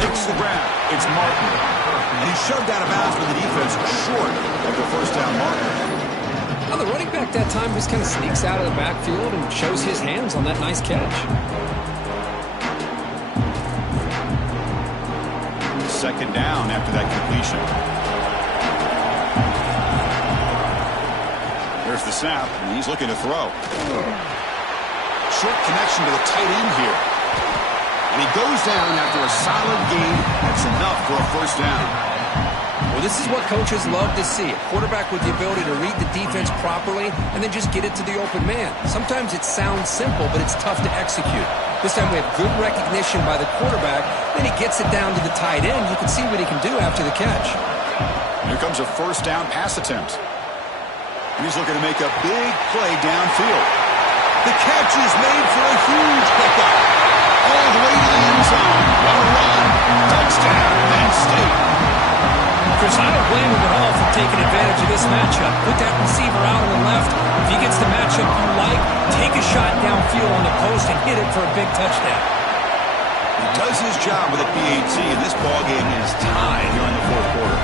Makes the grab. It's Martin. And he shoved out of bounds with the defense short of the first down marker. Now the running back that time just kind of sneaks out of the backfield and shows his hands on that nice catch. Second down after that completion. There's the snap, and he's looking to throw. Short connection to the tight end here. And he goes down after a solid gain. That's enough for a first down. Well, this is what coaches love to see. A quarterback with the ability to read the defense properly and then just get it to the open man. Sometimes it sounds simple, but it's tough to execute. This time we have good recognition by the quarterback. Then he gets it down to the tight end. You can see what he can do after the catch. Here comes a first down pass attempt. And he's looking to make a big play downfield. The catch is made for a huge pickup. All the way to the end zone. What a run. Touchdown, Penn State. Chris, I don't blame him at all for taking advantage of this matchup. Put that receiver out on the left. If he gets the matchup you like, take a shot downfield on the post and hit it for a big touchdown. He does his job with a PAT, and this ballgame is tied here in the fourth quarter.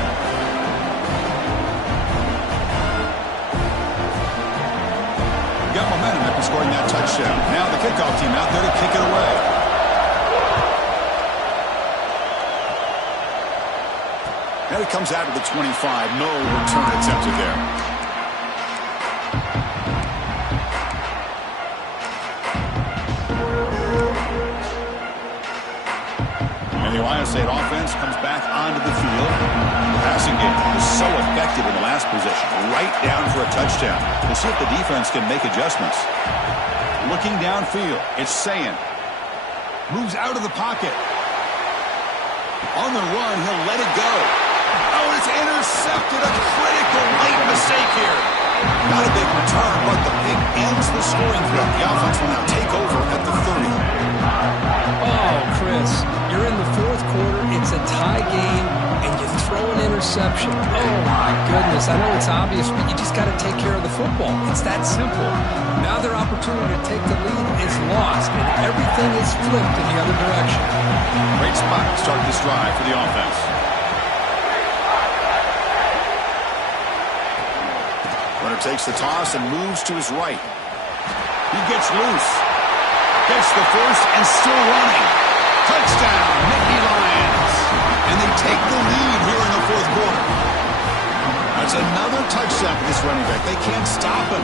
Got momentum after scoring that touchdown. Now the kickoff team out there to kick it away. Now he comes out to the 25. No return attempted there. And the Ohio State offense comes back onto the field. The passing game was so effective in the last possession. Right down for a touchdown. We'll see if the defense can make adjustments. Looking downfield, it's Sayin. Moves out of the pocket. On the run, he'll let it go. Oh, it's intercepted. A critical late mistake here. Not a big return, but the pick ends the scoring threat. The offense will now take over at the 30. Oh, Chris, you're in the fourth quarter. It's a tie game, and you throw an interception. Oh, my goodness. I know it's obvious, but you just got to take care of the football. It's that simple. Now their opportunity to take the lead is lost, and everything is flipped in the other direction. Great spot to start this drive for the offense. Runner takes the toss and moves to his right. He gets loose. Gets the first and still running. Touchdown, Nittany Lions. And they take the lead here in the fourth quarter. That's another touchdown for this running back. They can't stop him.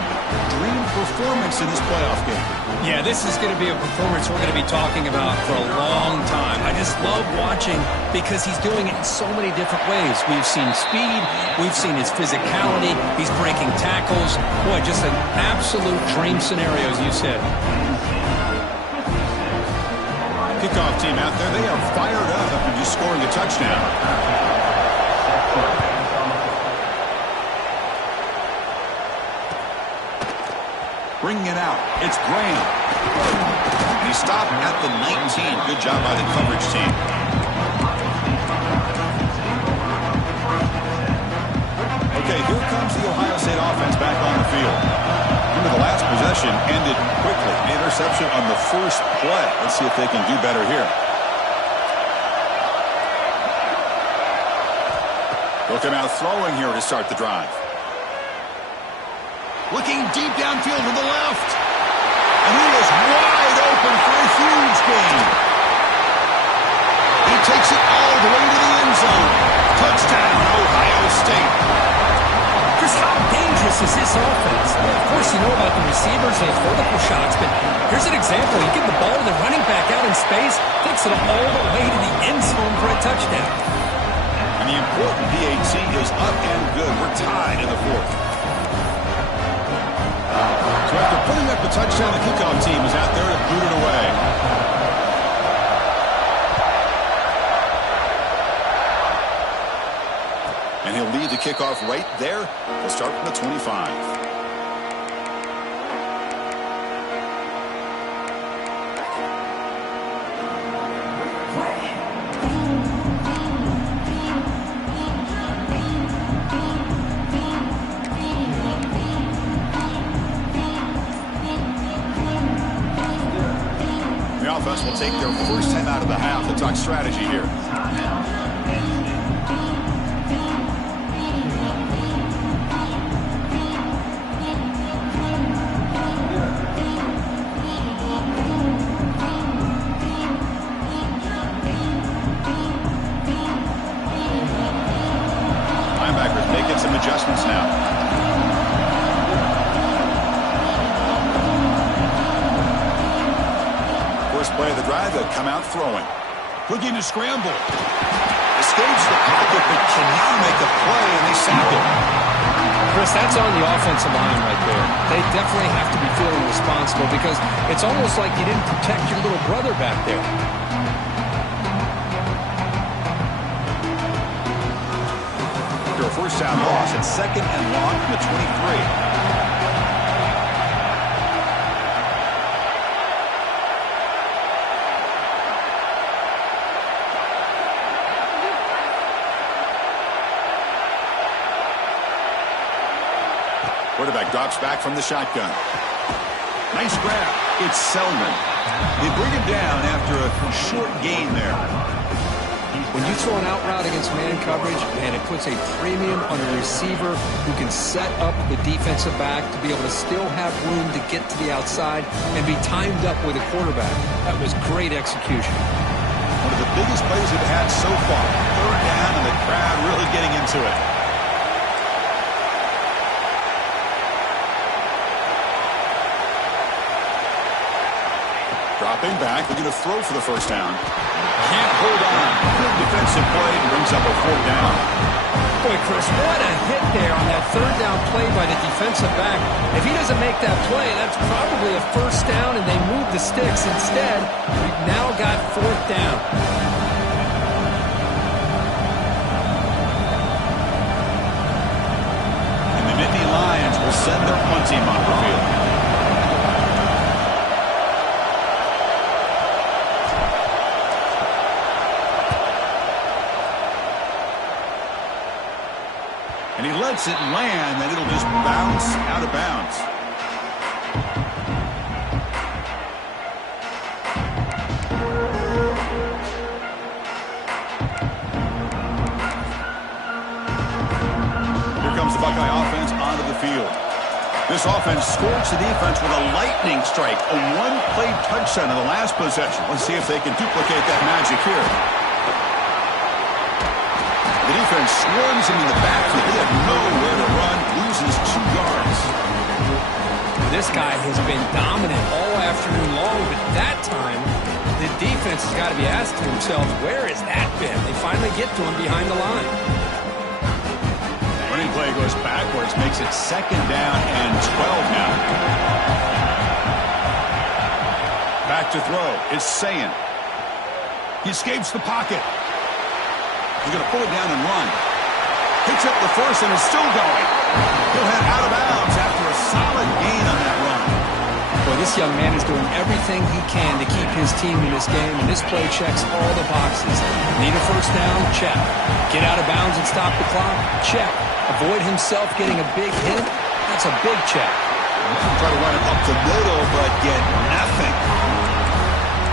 Dream performance in this playoff game. Yeah, this is going to be a performance we're going to be talking about for a long time. I just love watching because he's doing it in so many different ways. We've seen speed. We've seen his physicality. He's breaking tackles. Boy, just an absolute dream scenario, as you said. Kickoff team out there. They are fired up after just scoring a touchdown. Bringing it out. It's Graham. And he stopped at the 19. Good job by the coverage team. Okay, here comes the Ohio State offense back on the field. Remember, the last possession ended quickly. The interception on the first play. Let's see if they can do better here. They'll come out throwing here to start the drive. Looking deep downfield to the left. And he is wide open for a huge gain. He takes it all the way to the end zone. Touchdown, Ohio State. Chris, how dangerous is this offense? Of course, you know about the receivers and vertical shots, but here's an example. You give the ball to the running back out in space, takes it all the way to the end zone for a touchdown. And the important PAT is up and good. We're tied in the fourth. So after putting up the touchdown, the kickoff team is out there to boot it away. And he'll lead the kickoff right there. He'll start from the 25. Will take their first time out of the half to talk strategy here. Linebackers making some adjustments now. Play of the drive, they'll come out throwing. Looking to scramble. Escapes the pocket, but cannot make a play, and they sack him. Chris, that's on the offensive line right there. They definitely have to be feeling responsible because it's almost like you didn't protect your little brother back there. After a first down loss, it's second and long from the 23. Quarterback drops back from the shotgun. Nice grab. It's Selman. They bring him down after a short gain there. When you throw an out route against man coverage, and it puts a premium on a receiver who can set up the defensive back to be able to still have room to get to the outside and be timed up with a quarterback. That was great execution. One of the biggest plays we've had so far. Third down, and the crowd really getting into it. Dropping back, looking to throw for the first down. Can't hold on. Good defensive play and brings up a fourth down. Boy, Chris, what a hit there on that third down play by the defensive back. If he doesn't make that play, that's probably a first down, and they move the sticks. Instead, we've now got fourth down. And the Nittany Lions will send their punt team on the field. And he lets it land, and it'll just bounce out of bounds. Here comes the Buckeye offense onto the field. This offense scorched the defense with a lightning strike, a one-play touchdown in the last possession. Let's see if they can duplicate that magic here. The defense swarms him in the backfield. They have nowhere to run, loses 2 yards. This guy has been dominant all afternoon long, but that time, the defense has got to be asking themselves, where has that been? They finally get to him behind the line. Running play goes backwards, makes it 2nd down and 12 now. Back to throw. It's Sayin. He escapes the pocket. He's going to pull it down and run. Picks up the first and is still going. He'll head out of bounds after a solid gain on that run. Boy, this young man is doing everything he can to keep his team in this game, and this play checks all the boxes. Need a first down? Check. Get out of bounds and stop the clock? Check. Avoid himself getting a big hit? That's a big check. Try to run it up the middle, but get nothing.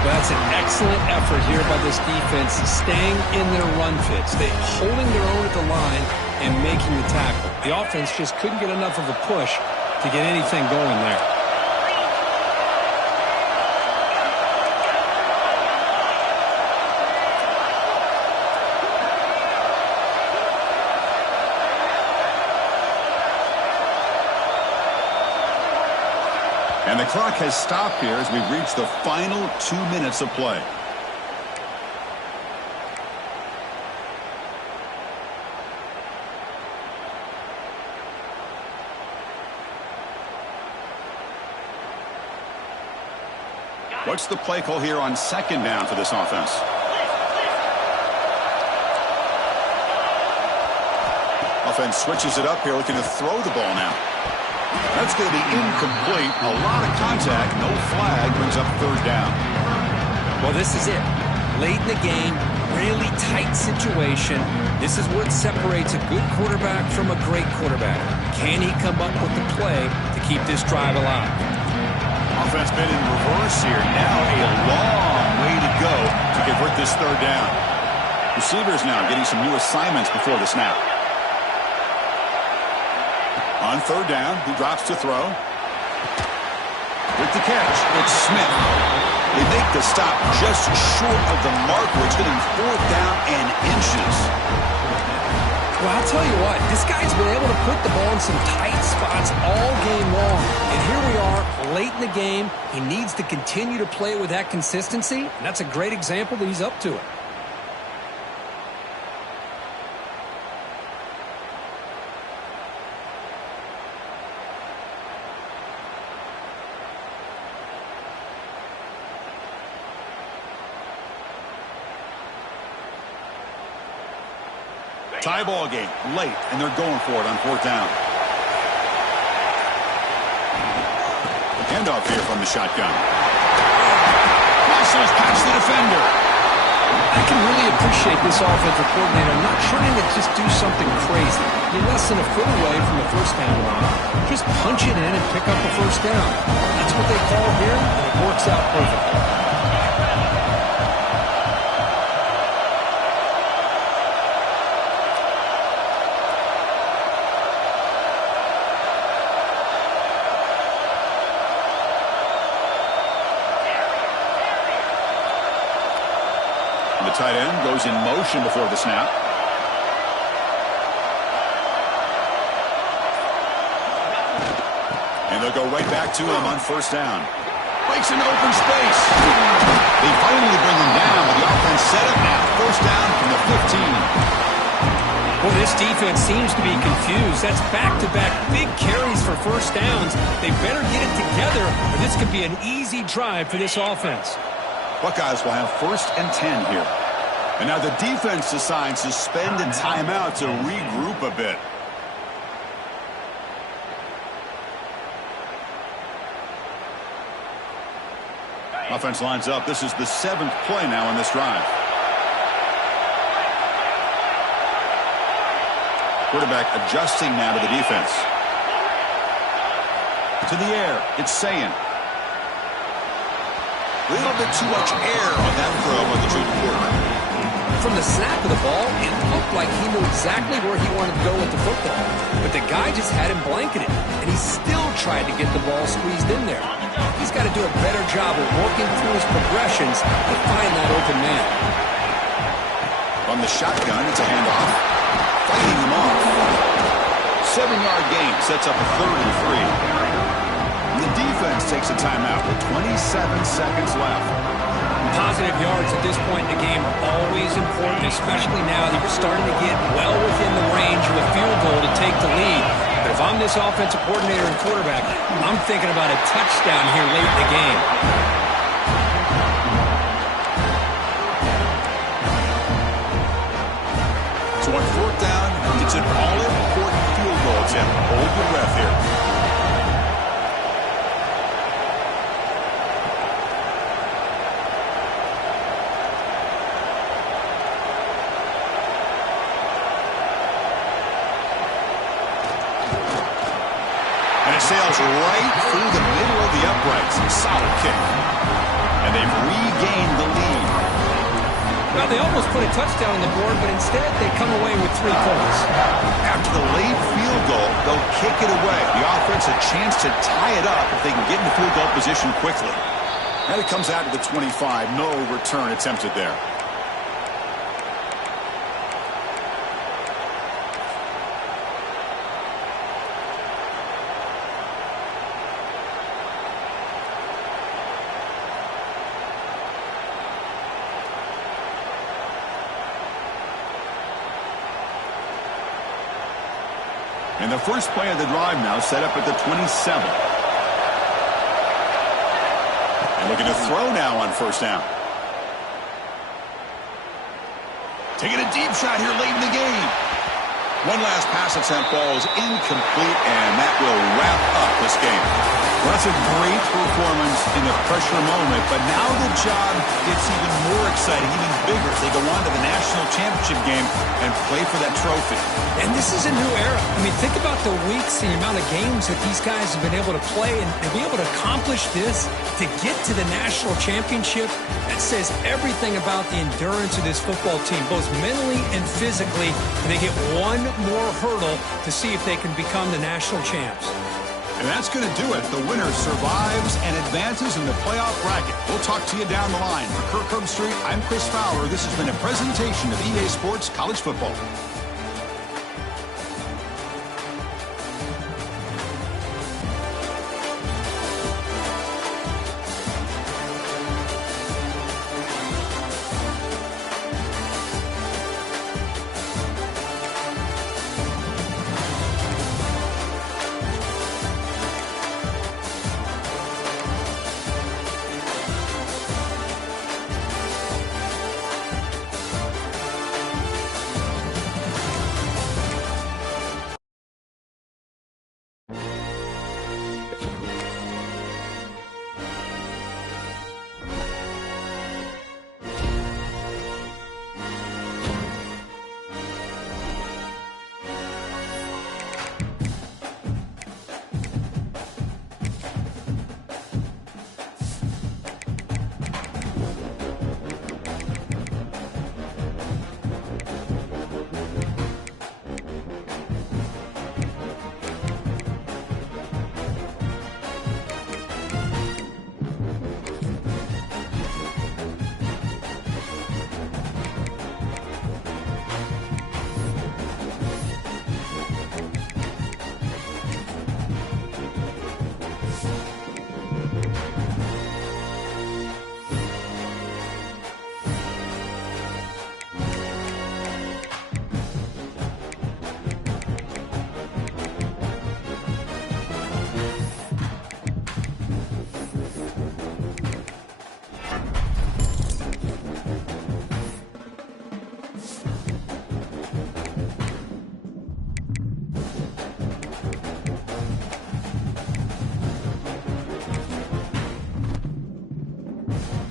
Well, that's an excellent effort here by this defense, staying in their run fits. They're holding their own at the line and making the tackle. The offense just couldn't get enough of a push to get anything going there. And the clock has stopped here as we've reached the final 2 minutes of play. What's the play call here on 2nd down for this offense? Offense switches it up here, looking to throw the ball now. That's going to be incomplete. A lot of contact. No flag. Brings up 3rd down. Well, this is it. Late in the game, really tight situation. This is what separates a good quarterback from a great quarterback. Can he come up with the play to keep this drive alive? Offense been in reverse here. Now a long way to go to convert this 3rd down. Receivers now getting some new assignments before the snap. On 3rd down, he drops to throw. With the catch, it's Smith. They make the stop just short of the marker. It's getting 4th down and inches. Well, I'll tell you what, this guy's been able to put the ball in some tight spots all game long. And here we are, late in the game. He needs to continue to play with that consistency, and that's a great example that he's up to it. Tie ball game, late, and they're going for it on 4th down. Handoff here from the shotgun. Muscles past the defender. I can really appreciate this offensive coordinator not trying to just do something crazy. You're less than a foot away from the first down line. Just punch it in and pick up the first down. That's what they call here, and it works out perfectly. The tight end goes in motion before the snap. And they'll go right back to him on 1st down. Breaks into open space. They finally bring him down, but the offense set up now. 1st down from the 15. Well, this defense seems to be confused. That's back-to-back big carries for 1st downs. They better get it together, or this could be an easy drive for this offense. Buckeyes will have 1st and 10 here. And now the defense decides to spend a timeout to regroup a bit. Offense lines up. This is the 7th play now on this drive. Quarterback adjusting now to the defense. To the air. It's Sayin. A little bit too much air on that throw by the junior quarterback. from the snap of the ball, it looked like he knew exactly where he wanted to go with the football. But the guy just had him blanketed, and he still tried to get the ball squeezed in there. He's got to do a better job of working through his progressions to find that open man. On the shotgun, it's a handoff. Fighting him off. 7-yard gain sets up a 3rd and 3. The defense takes a timeout with 27 seconds left. Positive yards at this point in the game are always important, especially now that you're starting to get well within the range of a field goal to take the lead. But if I'm this offensive coordinator and quarterback, I'm thinking about a touchdown here late in the game. So on 4th down, it's an all-important field goal attempt. Hold your breath here. And it sails right through the middle of the uprights. Solid kick. And they've regained the lead. Well, they almost put a touchdown on the board, but instead they come away with 3 points. After the late field goal, they'll kick it away. The offense a chance to tie it up if they can get into field goal position quickly. And it comes out to the 25. No return attempted there. And the first play of the drive now set up at the 27. And looking to throw now on 1st down. Taking a deep shot here late in the game. One last pass attempt, ball is incomplete, and that will wrap up this game. Well, that's a great performance in the pressure moment, but now the job gets even more exciting, even bigger as they go on to the national championship game and play for that trophy. And this is a new era. I mean, think about the weeks, the amount of games that these guys have been able to play, and to be able to accomplish this, to get to the national championship, that says everything about the endurance of this football team, both mentally and physically. And they get one more hurdle to see if they can become the national champs. And that's going to do it. The winner survives and advances in the playoff bracket. We'll talk to you down the line. For Kirk Herbstreit, I'm Chris Fowler. This has been a presentation of EA Sports College Football.